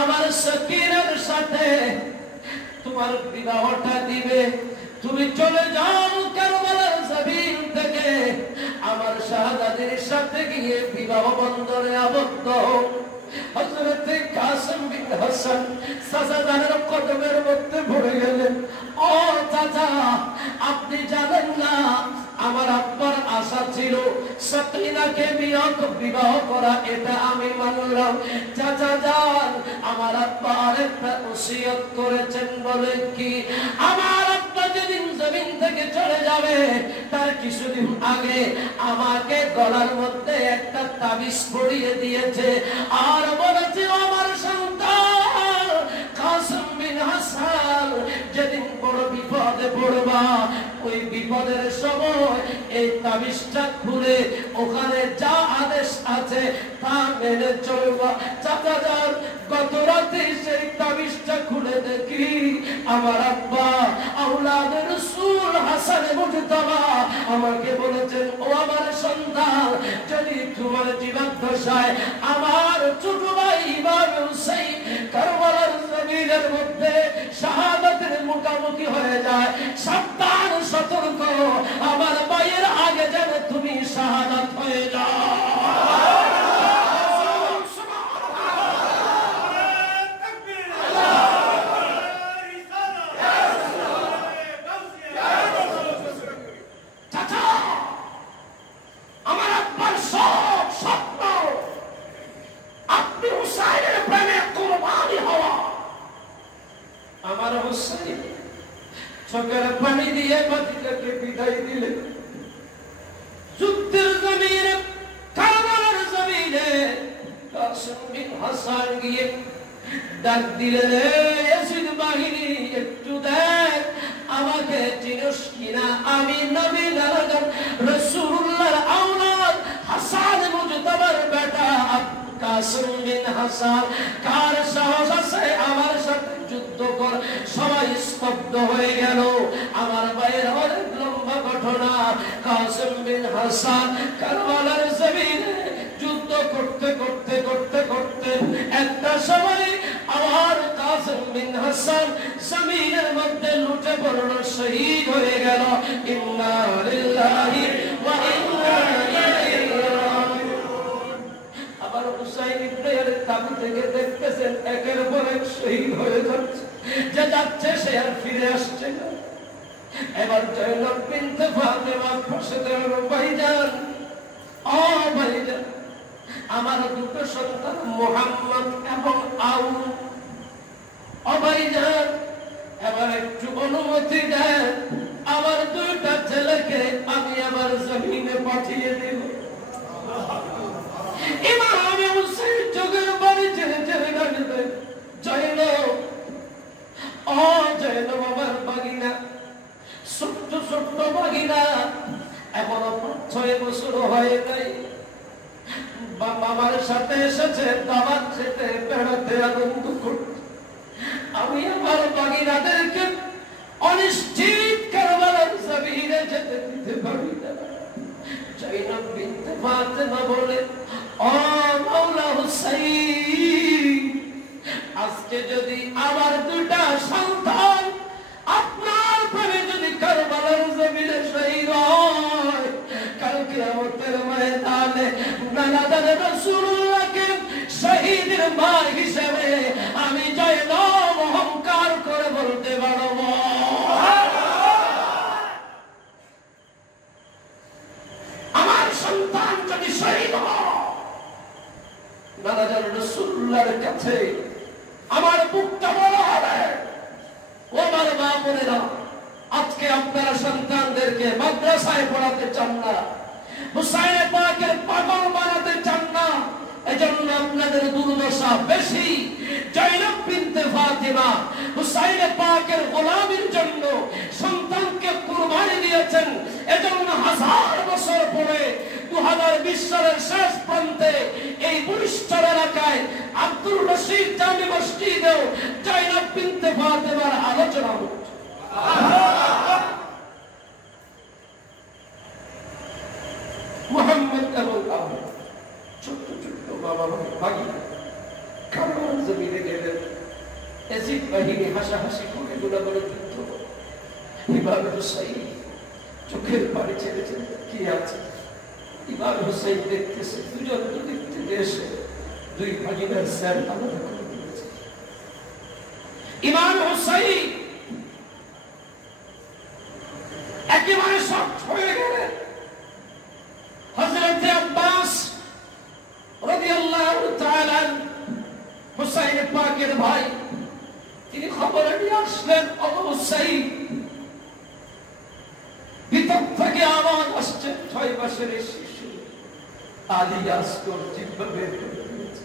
আমার সাকিনার সাথে তোমার বিবাহটা দিবে। তুমি চলে যাও কারবালার জমিন থেকে আমার শাহজাদির সাথে গিয়ে বিবাহ বন্ধনে আবদ্ধ হও। হযরতে কাসিম বিন হাসান চাচাজানের কদমের মধ্যে পড়ে গেলেন। ও চাচা, আপনি জানেন না আমার আব্বার আশা ছিল সাকিনাকে বিবাহ করা, এটা আমি মানলাম। চাচা যান, আমার আব্বা আরেকটা ওসিয়ত করেছেন। বলে কি? আমার আব্বা যেদিন জমিন থেকে চলে যাবে তার কিছুদিন আগে আমাকে গলার মধ্যে একটা তাবিজ পরিয়ে দিয়েছে আর বলেছে, আমার সন্তান কাসিম বিন হাসান যেদিন বড় বিপদে পড়বা ওই বিপদের সময় এই তাবিজটা খুলে ওখানে যা আদেশ আছে তা মেনে চলবা। চাচা যান, গত রাতে সেই তাবিজটা খুলে দেখি আমার আব্বা আওলাদে রাসূল হাসান মুজতবা আমাকে বলেছেন, ও আমার সন্তান, যদি তোমার জীবদ্দশায় আমার ছোট ভাই ইমাম হুসাইন কারবালার জমিনে শরীরের মধ্যে শাহাদাতের মুখোমুখি হয়ে যায়, সাবধান, সতর্ক, আমার ভাইয়ের আগে যেন তুমি শাহাদাত হয়ে যাও। আমার হুসাইন চোখের পানি দিয়ে মদিনাকে বিদায় দিলেন। যুদ্ধের জমিনে, কারবালার জমিনে কাসেম বিন হাসান গিয়ে ডাক দিলেন, ইয়াজিদ বাহিনী একটু দেখ, আমাকে চিনিস কিনা? আমি নবী নারায়ণ রাসূলুল্লাহর আওলাদ হাসান মুজতাবার বেটা কাসেম বিন হাসান। কার সাহস আছে আমার সাথে যুদ্ধ কর? সবাই স্তব্ধ হয়ে গেল। আমার ভাইয়ের অনেক লম্বা ঘটনা। কাসেম বিন হাসান কারবালার জমিনে যুদ্ধ করতে করতে করতে করতে একটা সময় আমার কাসেম বিন হাসান জমিনের মধ্যে লুটে পড়ল, শহীদ হয়ে গেল। ইন্না লিল্লাহি ওয়া ইন্না ইলাইহি রাজিউন। আবার হুসাইন ইবনে আলী তাবু থেকে দেখতেছেন একের পর এক শহীদ হয়ে যাচ্ছে, যে যাচ্ছে সে আর ফিরে আসছে না। এবার জয়নব বিনতে ফাতেমা পাশে দাঁড়ানো, ভাইজান, ও ভাইজান, আমার দুটো সন্তান মুহাম্মদ এবং আউন, ও ভাইজান, এবার একটু অনুমতি দেন, আমার দুইটা ছেলেকে আমি আমার জমিনে পাঠিয়ে দেব। ইমাম হুসাইন চোখের পানি ছেড়ে ছেড়ে কাঁদতেন। জয়নব, ও জয়নব, আমার বাগিনা, ছোট্ট ছোট্ট বাগিনা, এখনো 6 বছর হয় নাই, বাবার সাথে এসেছে দাওয়াত খেতে, বেড়াতে, আনন্দ করতে। আমি আমার বাগিনাদেরকে অনিশ্চিত কারবালার জমিনে যেতে দিতে পারি না। জয়নব বিনতে ফাতেমা বলে, ও মাওলা হুসাইন, আজকে যদি আমার দুটা সন্তান আপনার প্রেমে যদি কারবালার জমিনে শহীদ হয়, কালকে কিয়ামতের ময়দানে নানাদান রাসূলুল্লাহকে শহীদের মা হিসেবে আমি জয়নব অহংকার করে বলতে পারব, আমার সন্তান যদি শহীদ হয়, নানাদান রাসূলুল্লাহর কাছে আমার বুকটা বড় হবে। ও আমার মা বোনেরা, আজকে আপনারা সন্তানদেরকে মাদ্রাসায় পড়াতে চান না, হুসাইন পাকের পাগল বানাতে চান না, এজন্য আপনাদের দুর্দশা বেশি। জয়নব বিনতে ফাতিমা হুসাইন পাকের গোলামির জন্য সন্তানকে কুরবানি দিয়েছেন। এজন্য 1000 বছর পরে 2020 সালের শেষ প্রান্তে এই বুরিস্টার এলাকায় আব্দুর রশিদ জামি মসজিদেও জয়নব বিনতে ফাতিমার আলোচনা হচ্ছে। মুহাম্মদ এবং আবু ছোট্ট ছোট্ট বাবা ভাগি কারবালার জমিনে গেলেন। ইয়াজিদ বাহিনী হাসাহাসি করে গোলাগুলো যুদ্ধ। ইমাম হুসাইন চোখের পানি ছেড়ে ছেড়ে কি আছে। ইমাম হুসাইন দেখতেছে দুজন দুদিক থেকে এসে দুই ভাগিনার স্যার আলাদা করে দিয়েছে। ইমাম হুসাইন একেবারে শক্ত হয়ে গেলেন। হযরত আব্বাস রাদিয়াল্লাহু তাআলা হুসাইন পাকের ভাই, তিনি খবর নিয়ে আসলেন, আবু হুসাইন ভিতর থেকে আওয়াজ আসছে, 6 বছরের শিশু আলী আসগর জিহ্বা বের করে দিয়েছে।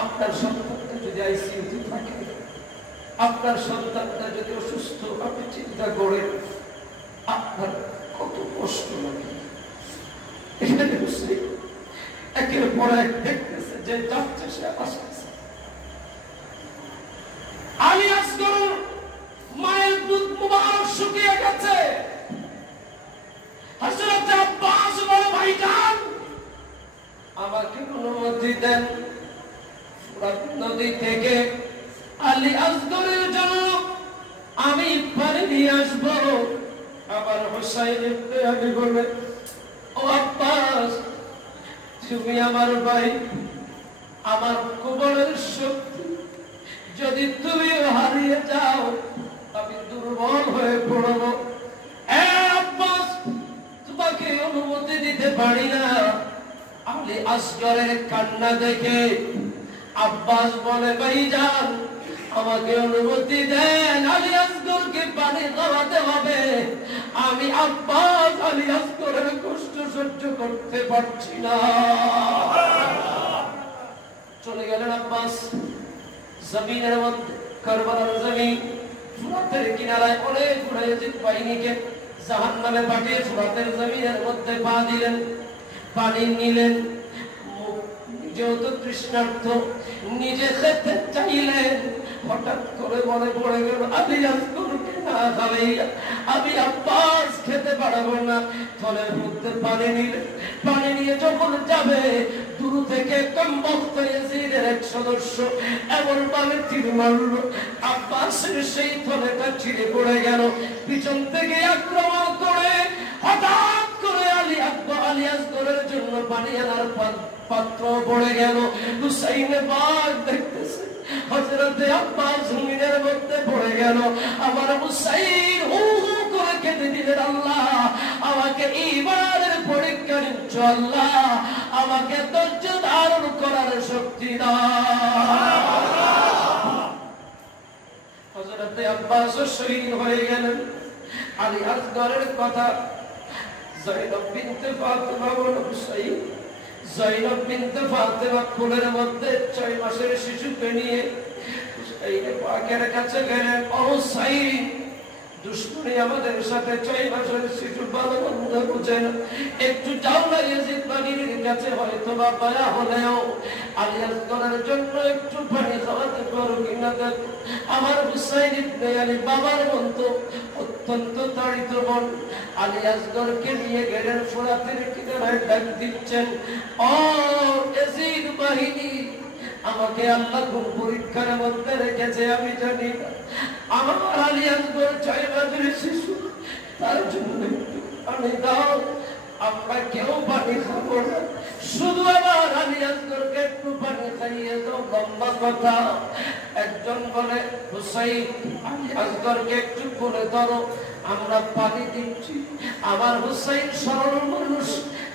আপনার সন্তানটা যদি আইসিইউতে থাকে, আপনার সন্তানটা যদি অসুস্থ, আপনি চিন্তা করেন আপনার কত কষ্ট লাগে। এখানে হুসাইন একের পর এক দেখতেছে যে যাচ্ছে সে আসতেছে। আলী আসগর মায়ের দুধ মুবারক শুকিয়ে গেছে। হযরত আব্বাস বলে, ভাইজান আমাকে অনুমতি দেন, নদী থেকে আলী আসগরের জন্য আমি পানি নিয়ে আসবো। আবার হুসাইন ইবনে আলী বলে, ও আব্বাস, তুমি আমার ভাই, আমার কুবরের শক্তি যদি তুমি হারিয়ে যাও আমি দুর্বল হয়ে পড়ব। আব্বাস, তোমাকে অনুমতি দিতে পারি না। আলী আসগরের কান্না দেখে আব্বাস বলে, ভাইজান আমাকে অনুমতি দেন, আলী আসগরকে পানি খাওয়াতে হবে। আমি আব্বাস আলী আসগরের কষ্ট সহ্য করতে পারছি না। চলে গেলেন আব্বাস জমিনের মধ্যে, কারবালার জমিন, ফুরাতের কিনারায় অনেকগুলো ইয়াজিদ বাহিনীকে জাহান্নামে পাঠিয়ে ফুরাতের জমিনের মধ্যে পা দিলেন, পানি নিলেন। যেহেতু তৃষ্ণার্থ, নিজে খেতে চাইলেন, হঠাৎ করে মনে পড়ে গেল আলী আসগরকে না খাওয়াইয়া আমি আব্বাস খেতে পারবো না। থলের মধ্যে পানি নিলেন, পানি নিয়ে যখন যাবে, দূর থেকে কমবক্ত ইয়াজিদের এক সদস্য এমন ভাবে তীর মারল, আব্বাসের সেই থলেটা ছিঁড়ে পড়ে গেল। পিছন থেকে আক্রমণ করে হঠাৎ করে আলী আসগরের জন্য পানি আনার পাত্র পড়ে গেল। হুসাইন পাক দেখতেছে হযরতে আব্বাস জমিনের মধ্যে পড়ে গেল। আমার হুসাইন হু হু করে কেঁদে দিলেন, আল্লাহ আমাকে ঈমানের পরীক্ষা নিচ্ছ, আল্লাহ আমাকে ধৈর্য ধারণ করার শক্তি দাও। হযরতে আব্বাস শহীদ হয়ে গেলেন। আলী আসগরের কথা যায়েনব বিনতে ফাতেমা বলে, হুসাইন যায়েনব বিনতে ফাতেমা কোলের মধ্যে 6 মাসের শিশুকে নিয়ে হুসাইন পাকের কাছে গেলেন। ও হুসাইন, দুশমনী আমাদের সাথে, 6 মাসের শিশু ভালো মন্দ বুঝে না, একটু যাও না ইয়াজিদ বাহিনীর কাছে, হয়তো বা দয়া হলেও আলী আসগরের জন্য একটু পানি খাওয়াতে পারো কিনা দেখো। আমার হুসাইন ইবনে আলী বাবার মতো অত্যন্ত তাড়িত মন আলী আসগরকে নিয়ে গেলেন ফুরাতের কিনারায়, ডাক দিচ্ছেন, ও ইয়াজিদ বাহিনী, আমাকে আল্লাহ কোন পরীক্ষার মধ্যে রেখেছে আমি জানি না। আমার আলী আসগর 6 মাসের শিশু, তার জন্য পানি দাও। আমরা কেউ পানি খাবো না, শুধু আমার আলী আসগরকে একটু পানি খাইয়ে দাও। লম্বা কথা। একজন বলে, হুসাইন আলী আসগরকে একটু কোলে ধরো, আমরা পানি দিচ্ছি। আমার হুসাইন সরল মানুষ,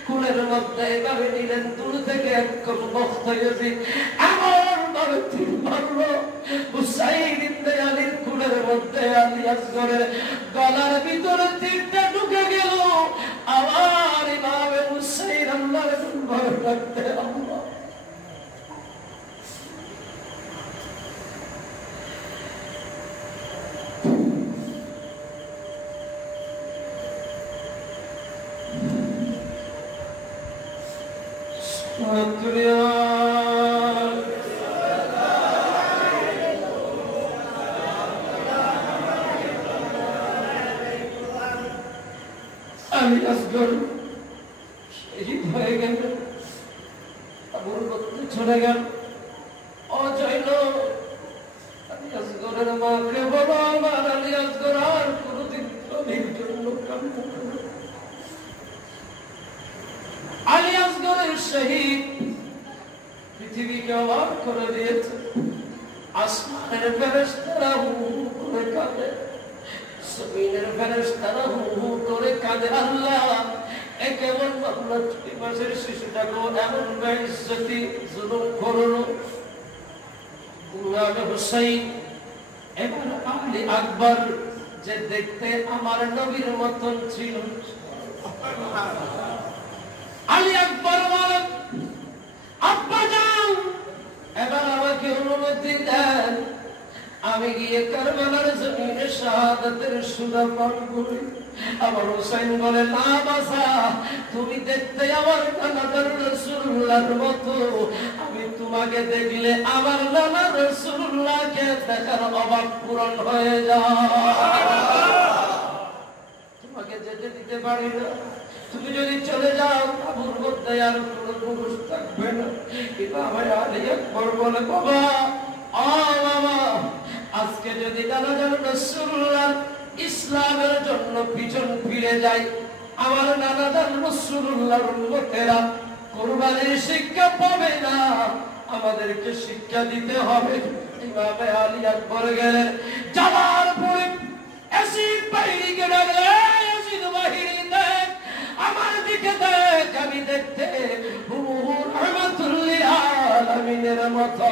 কুলের মধ্যে এভাবে নিলেন, দূর থেকে একদম বক্ত ইয়াজিদ এমন ভাবে তীর মারলো, হুসাইন ইবনে আলীর কুলের মধ্যে আলী আসগরের গলার ভিতরে তীরটা ঢুকে গেল। আমার ইমামে হুসাইন আল্লাহর ভয় রাখতে, আল্লাহ আলী আসগর শহীদ হয়ে গেল, আবুর মধ্যে চলে গেল। অজৈন আলী আসগরের মাকে বলো, আমার আলী আসগর আর কোনদিন নবীর জন্য কান্না করবে। আলী আসগরের শহীদ পৃথিবীকে অবাক করে দিয়েছে। আসমানের ফেরেশতারা হু হু করে কাঁদে, জমিনের ফেরেশতারা হু হু করে কাঁদে। আল্লাহ এ কেমন মামলা, 6 মাসের শিশুটাকে এমন বেইজ্জতি জুলুম করলো। ইমাম হুসাইন এবার আলী আকবর যে দেখতে আমার নবীর মতন ছিল, আলী আকবর বলেন, আব্বা যান এবার আমাকে অনুমতি দেন, আমি গিয়ে কারবালার জমিনে শাহাদাতের সুরা পান করি। আমার হুসাইন বলে, না বাসা, তুমি দেখতে আমার নানা রাসূলুল্লাহর মতো, আমি তোমাকে দেখলে আমার নানা রাসূলুল্লাহকে দেখার অভাব পূরণ হয়ে যায়। তোমাকে যেতে দিতে পারি না, তুমি যদি চলে যাও আবুর মধ্যে আর কোনো পুরুষ থাকবে না। ইমাম আলী আকবর বলে বাবা বাবা আজকে যদি নানাজান রাসূলুল্লাহ ইসলামের জন্য পিছন ফিরে যায়, আমার নানাজান রাসূলুল্লাহর উম্মতেরা কুরবানির শিক্ষা পাবে না, আমাদেরকে শিক্ষা দিতে হবে। ইমাম আলী আকবর গেলেন, যাওয়ার পরে এসিড বাহিনীকে ডাকলেন, এসিড বাহিনী দেখ আমার দিকে দেখ, আমি দেখতে রহমাতুল লিল আলামিনের মতো।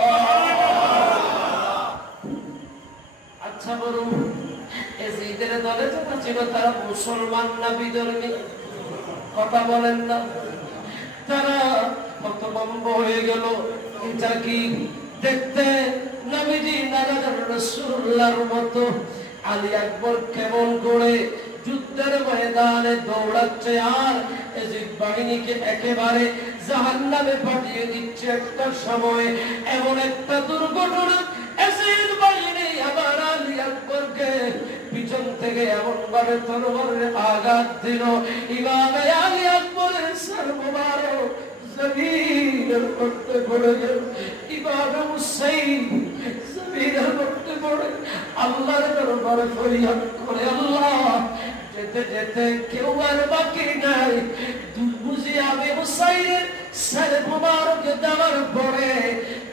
আচ্ছা বলুন এজিদের দলে যারা ছিল তারা মুসলমান না বিধর্মী? কথা বলেন না। তারা হতভম্ব হয়ে গেল, এটা কি দেখতে নবীজি নানাজান রাসূলুল্লাহর মতো। আলী আকবর কেমন করে যুদ্ধের ময়দানে দৌড়াচ্ছে আর এজিদ বাহিনীকে একেবারে জাহান্নামে পাঠিয়ে দিচ্ছে। একটা সময় এমন একটা দুর্ঘটনা, এজিদ বাহিনী আবার আলী আকবরকে পিছন থেকে এমন ভাবে তরবারে আঘাত দিল, ইমাম আলী আকবরের সর মুবারক জমিনের মধ্যে পড়ে গেল। ইমাম হুসাইন জমিনের মধ্যে পড়ে আল্লাহর দরবারে ফরিয়াদ করে, আল্লাহ যেতে যেতে কেউ আর বাকি নাই, বুঝি আমি হুসাইনের সর মুবারক দেওয়ার পরে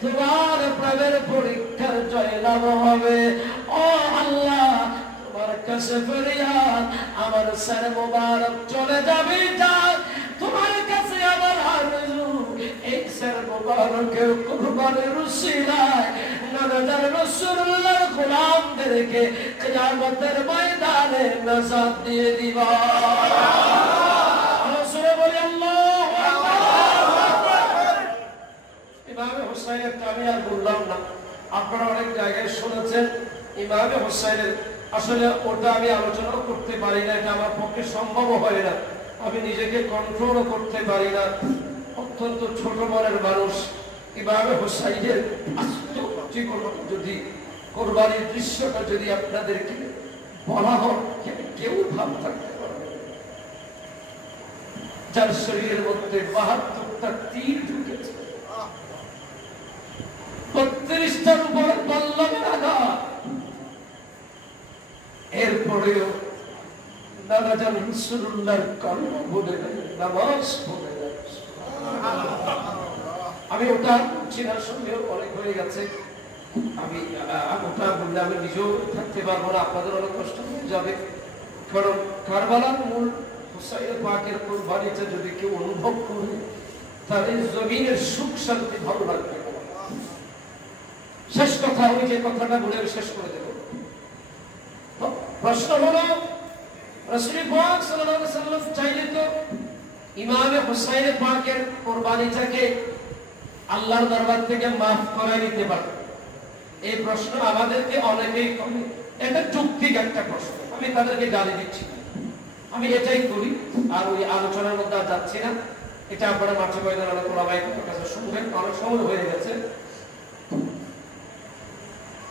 তোমার প্রেমের পরীক্ষার জয়লাভ হবে। ও আল্লাহ তোমার কাছে ফরিয়াদ, আমার সর মুবারক চলে যাবে যা, তোমার কাছে আবার আরজু এই সর মুবারকের কুরবানির উসিলায় নানাজান রাসূলুল্লাহর গোলামদেরকে কিয়ামতের ময়দানে নাজাত দিয়ে দিবা। রাসূল বলে আল্লাহু আকবার। ইমাম হুসাইনের আমি আর বললাম না, আপনারা অনেক জায়গায় শুনেছেন। ইমাম হুসাইনের আসলে ওটা আমি আলোচনা করতে পারি না, এটা আমার পক্ষে সম্ভব হয় না, আমি নিজেকে কন্ট্রোলও করতে পারি না। অত্যন্ত ছোট মনের মানুষ। ইমাম হুসাইনের যদি কোরবানির দৃশ্যটা যদি আপনাদেরকে বলা হয়, কেউ ভাব থাকতে পারবে। যার শরীরের মধ্যে ৭২টা তীর ঢুকেছে, ৩২টার উপরে কল্লমের আঘাত, এরপরেও নানাজান রাসূলুল্লাহর কলম বলে নামাজ পড়ে যাচ্ছে। আমি ওটা চিনার সঙ্গেও অনেক হয়ে গেছে, আমি ওটা বললে আমি নিজেও থাকতে পারবো না, আপনাদের অনেক কষ্ট হয়ে যাবে। কারণ কারবালার মূল হুসাইন পাকের কুরবানিটা যদি কেউ অনুভব করে, তাহলে জমিনের সুখ শান্তি ভালো লাগবে। শেষ কথা, ওই যে কথাটা বলে আমি শেষ করে দেব। প্রশ্ন হলো, রাসূল পাক সাল্লাল্লাহু আলাইহি ওয়াসাল্লাম চাইলে তো ইমাম হুসাইন পাকের কুরবানিটাকে আল্লাহর দরবার থেকে মাফ করে দিতে পারতেন। এই প্রশ্ন আমাদেরকে অনেকেই করে, এটা যৌক্তিক একটা প্রশ্ন, আমি তাদেরকে গালি দিচ্ছি না, আমি এটাই করি। আর ওই আলোচনার মধ্যে আর যাচ্ছি না, এটা আপনারা মাঠে ময়দানে অনেক ওলামায়ে কেরামের কাছে শুনবেন, অনেক সময় হয়ে গেছে।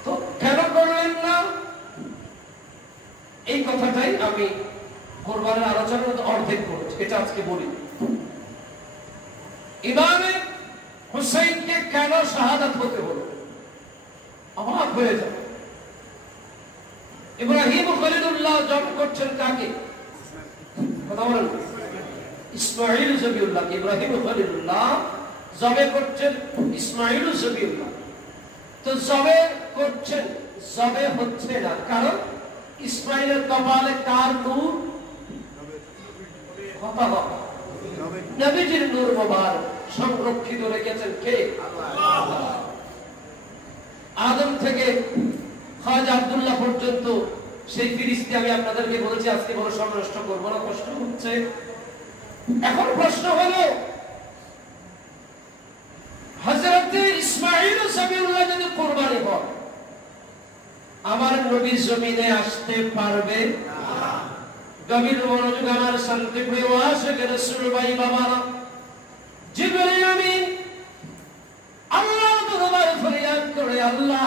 তো কেন করলেন না, এই কথাটাই আমি কোরবানের আলোচনার অর্ধেক করেছি, এটা আজকে বলি। ইমাম হুসাইনকে কেন শাহাদাত হতে হলো, অবাক হয়ে যাবে। ইব্রাহিম খলিলুল্লাহ জন্ম করছেন কাকে? কথা বলেন। ইসমাঈল জবিউল্লাহ। ইব্রাহিম খলিলুল্লাহ জবে করছেন ইসমাঈল জবিউল্লাহ। তো জবে করছেন, জবে হচ্ছে না, কারণ ইসমাঈলের কপালে কার নূর? কথা বল, নবীজির নূর মোবারক সংরক্ষিত রেখেছেন কে? আল্লাহ। আদম থেকে খাজা আব্দুল্লাহ পর্যন্ত সেই ফিরিস্তি আমি আপনাদেরকে বলেছি, আজকে বড় সময় নষ্ট করবো না, কষ্ট হচ্ছে। এখন প্রশ্ন হলো, হযরত ইসমাঈল সাবিউল্লাহ যদি কুরবানি হয়, আমার নবী জমিনে আসতে পারবে না। গভীর মনোযোগ আমার শান্তিপ্রিয় আশিক রাসূল ভাই বাবারা, জিবরিল আমিন আল্লাহর দরবারে ফরিয়াদ করে, আল্লাহ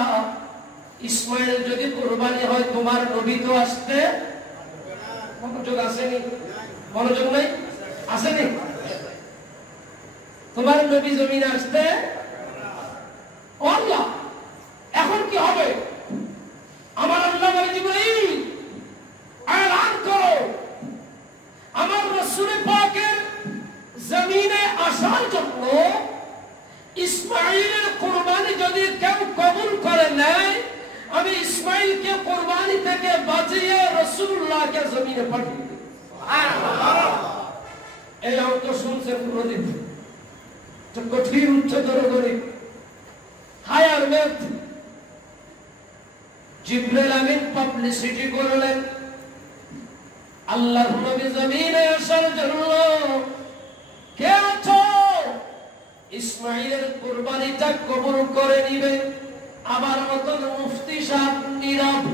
ইসমাঈল যদি কুরবানি হয়, তোমার নবী তো আসতে মনোযোগ আসেনি, মনোযোগ নাই। আসেনি? তোমার নবী জমিনে আসতে আল্লাহ এখন কি হবে? আমার আল্লাহ বলে জিবরাইল এলান করো আমার রাসূল পাকের জমিনে আসার জন্য ইসমাঈলের কুরবানি যদি কেউ কবুল করে নেয় আমি ইসমাঈলকে কুরবানি থেকে বাঁচিয়ে রাসূলুল্লাহকে জমিনে পাঠিয়ে দেব। সুবহানাল্লাহ। এই অঙ্ক শুনছেন কোনদিন? কঠিন উচ্চতর গরিব হায়ার মেথ জিবরাইল আমিন পাবলিসিটি করলেন আল্লাহর নবী জমিনে আসার জন্য কে আছো ইসমাঈলের কুরবানিটা কবুল করে নিবে। আমার মতন মুফতি সাহেব নীরব,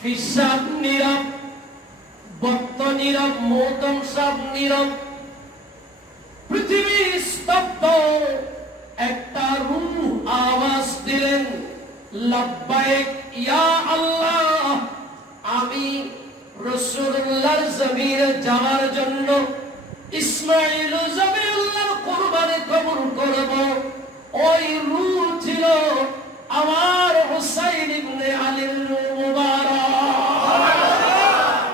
ফিস সাহেব নীরব, বক্ত নীরব, মোহতম সাহেব নীরব, পৃথিবী স্তব্ধ। একটা রূহ আওয়াজ দিলেন লাব্বাইক ইয়া আল্লাহ। আমি রাসূলুল্লাহর জমিনে যাওয়ার জন্য ইসমাঈল জবিউল্লাহর কুরবানি কবুল করব। ওই রূহ ছিল আমার হুসাইন ইবনে আলীর মুবারক।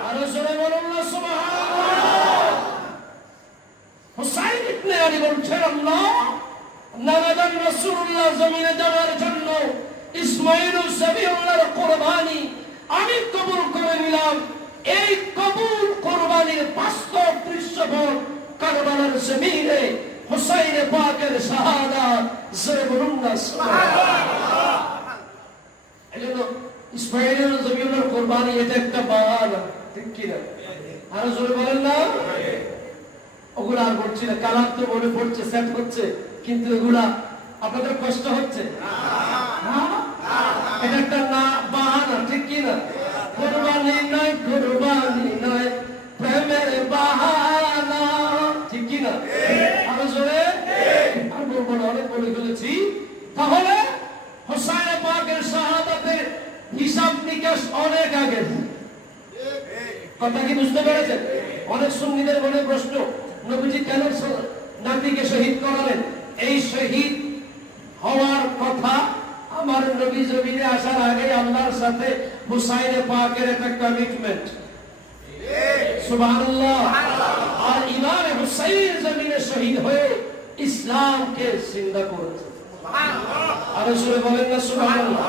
আর জোরে বলুন না সুবহানাল্লাহ। হুসাইন ইবনে আলী বলছেন আল্লাহ নামাদান রাসূলুল্লাহ জমিনে যাওয়ার জন্য ইসমাঈল জবিউল্লাহর কুরবানি আমি কবুল করে নিলাম। এই কবুল কুরবানির বাস্তব দৃশ্যপট কারবালার জমিনে হুসাইন পাকের শাহাদাত জোরে বলুন না সুবহানাল্লাহ। এজন্য ইসমাঈল জবিউল্লাহর কুরবানি এটা একটা বাহানা, ঠিক কি না? আর জোরে বলেন না। ওগুলা আর বলছি না, কালাম তো মনে পড়ছে, সেট হচ্ছে, কিন্তু এগুলা আপনাদের কষ্ট হচ্ছে না? এটা একটা না বাহানা, ঠিক কি না? কুরবানি নয়, কুরবানি নয়, প্রেমের বাহানা, ঠিক কি না? আরো জোরে আর বলবো না, অনেক বলে ফেলেছি। তাহলে হুসাইন পাকের শাহাদাতের হিসাব নিকাশ অনেক আগে। কথা কি বুঝতে পেরেছেন? অনেক সুন্নিদের মনে প্রশ্ন, নবীজি কেন নাতিকে শহীদ করালেন? এই শহীদ হওয়ার কথা আমার নবী জমিনে আসার আগে আল্লাহর সাথে হুসাইন পাকের একটা কমিটমেন্ট। সুবহানাল্লাহ। আর ইমাম হুসাইন জমিনে শহীদ হয়ে ইসলামকে জিন্দা করেছে। আর সুরে বলেন না সুবহানাল্লাহ।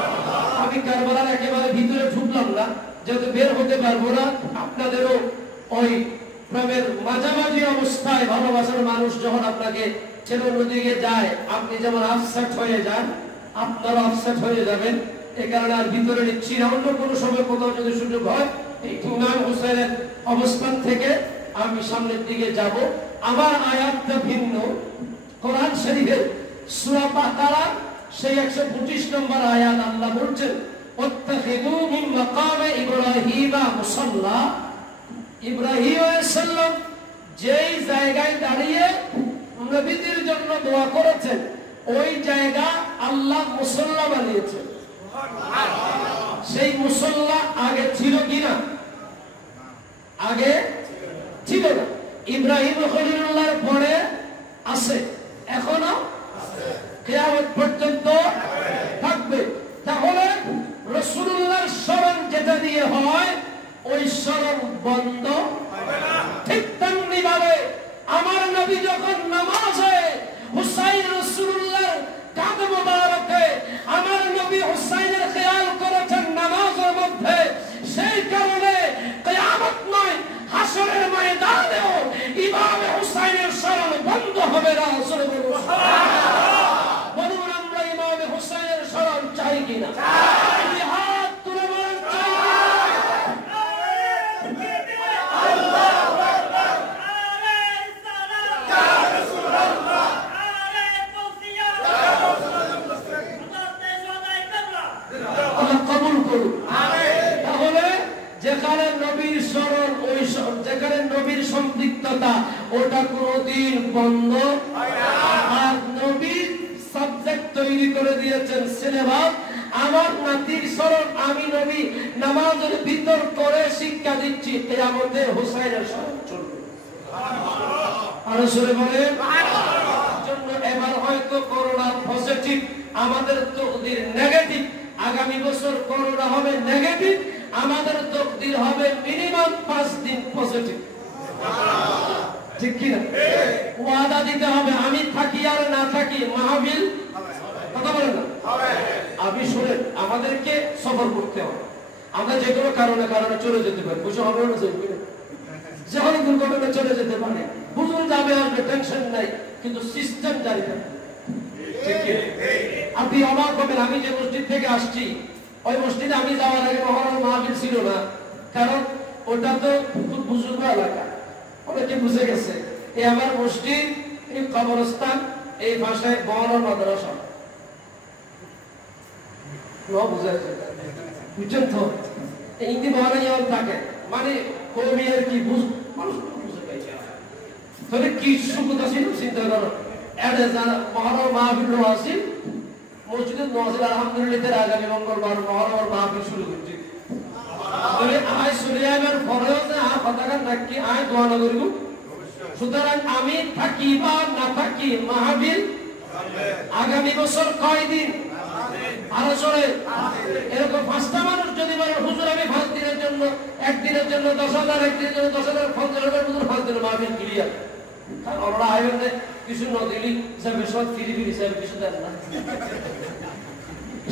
আমি কারবালার একেবারে ভিতরে ঢুকলাম না, যেহেতু বের হতে পারবো না। আপনাদেরও ওই প্রেমের মাঝামাঝি অবস্থায় ভালোবাসার মানুষ যখন আপনাকে ছেলে নদীকে যায়, আপনি যেমন আপসেট হয়ে যান, আপনারা আপসেট হয়ে যাবেন। এই কারণে আর ভিতরে নিচ্ছি না। অন্য কোনো সময় কোথাও যদি সুযোগ হয় এই ইমাম হুসাইনের অবস্থান থেকে আমি সামনের দিকে যাব। আমার আয়াতটা ভিন্ন। কোরআন শরীফের সূরা বাকারা সেই 125 নম্বর আয়াত আল্লাহ বলছেন ওয়াত্তাখিযু মিন মাকামে ইব্রাহিমা মুসাল্লা। ইব্রাহিম আলাইহিস সালাম যেই জায়গায় দাঁড়িয়ে নবীদের জন্য দোয়া করেছেন ওই জায়গা আল্লাহ মুসাল্লা বানিয়েছেন। সেই মুসাল্লা আগে ছিল কিনা? আগে ছিল না। ইব্রাহিম খলিলুল্লাহর পরে আছে, এখনো কিয়ামত পর্যন্ত থাকবে। তাহলে রাসূলুল্লাহর স্মরণ যেটা দিয়ে হয় ওই স্মরণ বন্ধ হবে না। ঠিক তেমনি ভাবে আমার নবী যখন নামাজে হুসাইন রাসূলুল্লাহর কাঁধে মোবারকে আমার নবী হুসাইনের খেয়াল করেছেন নামাজের মধ্যে, সেই কারণে কিয়ামত নয় হাসরের ময়দানেও ইমাম হুসাইনের স্মরণ বন্ধ হবে না। সুবহানাল্লাহ। বলুন আমরা ইমাম হুসাইনের স্মরণ চাই কিনা? হাত তুলে বলেন চাই। আল্লাহু আকবার। আলাইহিস সালাম ইয়া রাসূলুল্লাহ। আলাইকুম আল্লাহ কবুল করুন। তাহলে যেখানে নবীর স্মরণ, ওই যেখানে নবীর সম্পৃক্ততা, ওটা কোনদিন বন্ধ হয় না। আর নবীর সাবজেক্ট তৈরি করে দিয়েছেন সিলেবাস। আমার নাতির স্মরণ আমি নবী নামাজের ভিতর করে শিক্ষা দিচ্ছি, কিয়ামতে হুসাইনের স্মরণ চলবে। আরো জোরে বলেন জন্য এবার হয়তো করোনা পজিটিভ, আমাদের তকদির নেগেটিভ। আগামী বছর করোনা হবে নেগেটিভ, আমাদের তকদির হবে মিনিমাম 5 দিন পজিটিভ। ঠিক কি না? ওয়াদা দিতে হবে, আমি থাকি আর না থাকি মাহফিল কথা বলেন না আমি শুনেন, আমাদেরকে সফর করতে হবে। আমরা যে কোনো কারণে চলে যেতে পারি, বুঝে হবে না যখন দুর্ঘটনা চলে যেতে পারে, বুঝুন যাবে আসবে, টেনশন নাই, কিন্তু সিস্টেম জারি থাকবে। আপনি অবাক হবেন, আমি যে মসজিদ থেকে আসছি ওই মসজিদে আমি যাওয়ার আগে মহরম মাহফিল ছিল না, কারণ ওটা তো খুব বুজুর্গ এলাকা, অনেকে বুঝে গেছে এই আমার মসজিদ, এই কবরস্থান, এই ভাষায় বড় মাদ্রাসা বুঝছেন তো, ইংরেজি বলা যেমন থাকে মানে কবি আর কি বুঝ মানুষ বুঝে পাইছে তাহলে কি সুবিধা ছিল চিন্তা করো। এটা যারা মহরম মাহফিল আসি মসজিদে নজর আলহামদুলিল্লাহ আগামী মঙ্গলবার মহরম মাহফিল শুরু করছি। তাহলে আয় সুরিয়ামের ফরজ আর কথাকার নাকি আয় দোয়া না করিব। সুতরাং আমি থাকি বা না থাকি মাহফিল আগামী বছর কয়দিন আরো চলে। এরকম 5টা মানুষ যদি বলে হুজুর আমি 5 দিনের জন্য, একদিনের জন্য 10,000, একদিনের জন্য 10,000, 50,000 হুজুর 5 দিনের মাহফিল ক্লিয়ার। কারণ আমরা আইবেন কিছু ন দিলি যাবে সব ফিরি হিসাবে কিছু দেন না,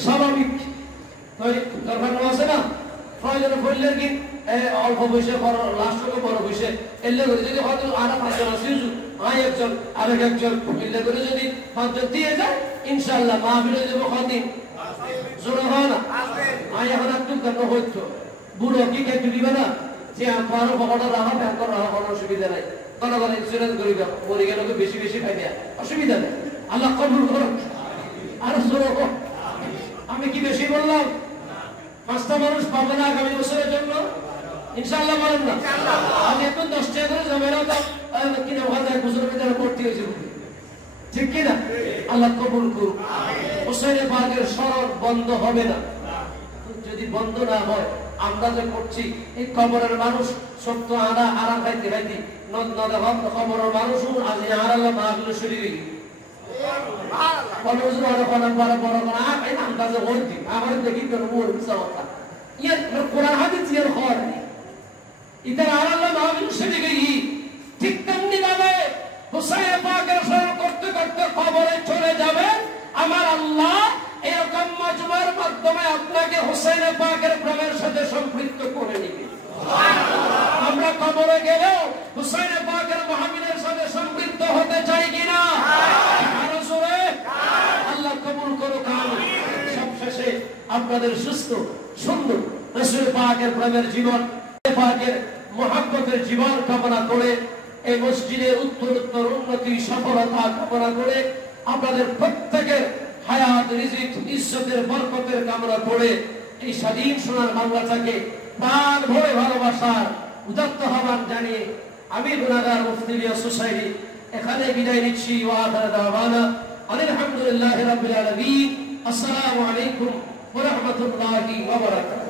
স্বাভাবিক দরকার আছে না। প্রয়োজনে পড়লে কি অল্প বয়সে বড় লাস্ট বড় বয়সে এলে করে যদি হয়তো আর 5 জন আছে আয় একজন আরেক একজন এলে করে যদি 5 জন দিয়ে যায় ইনশাআল্লাহ মাহফিল হয়ে যাবে কদিন জোরে হয় না। আয় এখন একটু কেন হইতো বুড়ো কি কে দিবে না যে আমার বড়টা রাখা ব্যাংক রাখা কোনো অসুবিধা নাই, জনগণ ইন্স্যুরেন্স করিবা মরে গেলে বেশি বেশি খাইবে অসুবিধা নেই, আল্লাহ কবুল করুন। আর জোরে আমি কি বেশি বললাম? 5টা মানুষ পাবে না আগামী বছরের জন্য ইনশাআল্লাহ বলেন না। আমি এখন 10 টাকা করে জমেরা দাও কিনা ওখানে বছরের ভিতরে ভর্তি হয়েছে, ঠিক কিনা? আল্লাহ কবুল করুন। হোসেনের বাগের স্মরণ বন্ধ হবে না। যদি বন্ধ না হয় আমরা যে করছি এই কবরের মানুষ সত্য আনা আরাম খাইতে খাইতে নদ নদে কবরের মানুষ আজ আল্লাহ মাহফিল শরীরে আমার দেখি কোরআন হাদিস ইয়ার খবর নেই ইদার আল্লাহ মাহফিল শরীরে ঠিক তেমনি ভাবে হুসাইন পাকের স্মরণ করতে করতে কবরে চলে যাবে আমার আল্লাহ এরকম মজমার মাধ্যমে আপনাকে হুসাইন পাকের প্রেমের সাথে সম্পৃক্ত করে নিবে। আমরা কবরে গেলেও হুসাইন পাকের মাহফিলের সাথে সম্পৃক্ত হতে চাই কিনা? আরো জোরে আল্লাহ কবুল করুক। সবশেষে আপনাদের সুস্থ সুন্দর রাসূল পাকের প্রেমের জীবন, পাকের মুহাব্বতের জীবন কামনা করে এই মসজিদের উত্তরোত্তর উন্নতি সফলতা কামনা করে আপনাদের প্রত্যেকের হায়াত রিজিক ইজ্জতের বরকতের কামনা করে এই স্বাধীন সোনার বাংলাটাকে প্রাণ ভরে ভালোবাসার উদাত্ত আহ্বান জানিয়ে আমি গুনাহগার মুফতি ইলিয়াস হুসাইনি এখানে বিদায় নিচ্ছি। ওয়া আখিরু দাওয়ানা আলহামদুলিল্লাহি রাব্বিল আলামিন। আসসালামু আলাইকুম ওয়া রাহমাতুল্লাহি ওয়া বারাকাতুহু।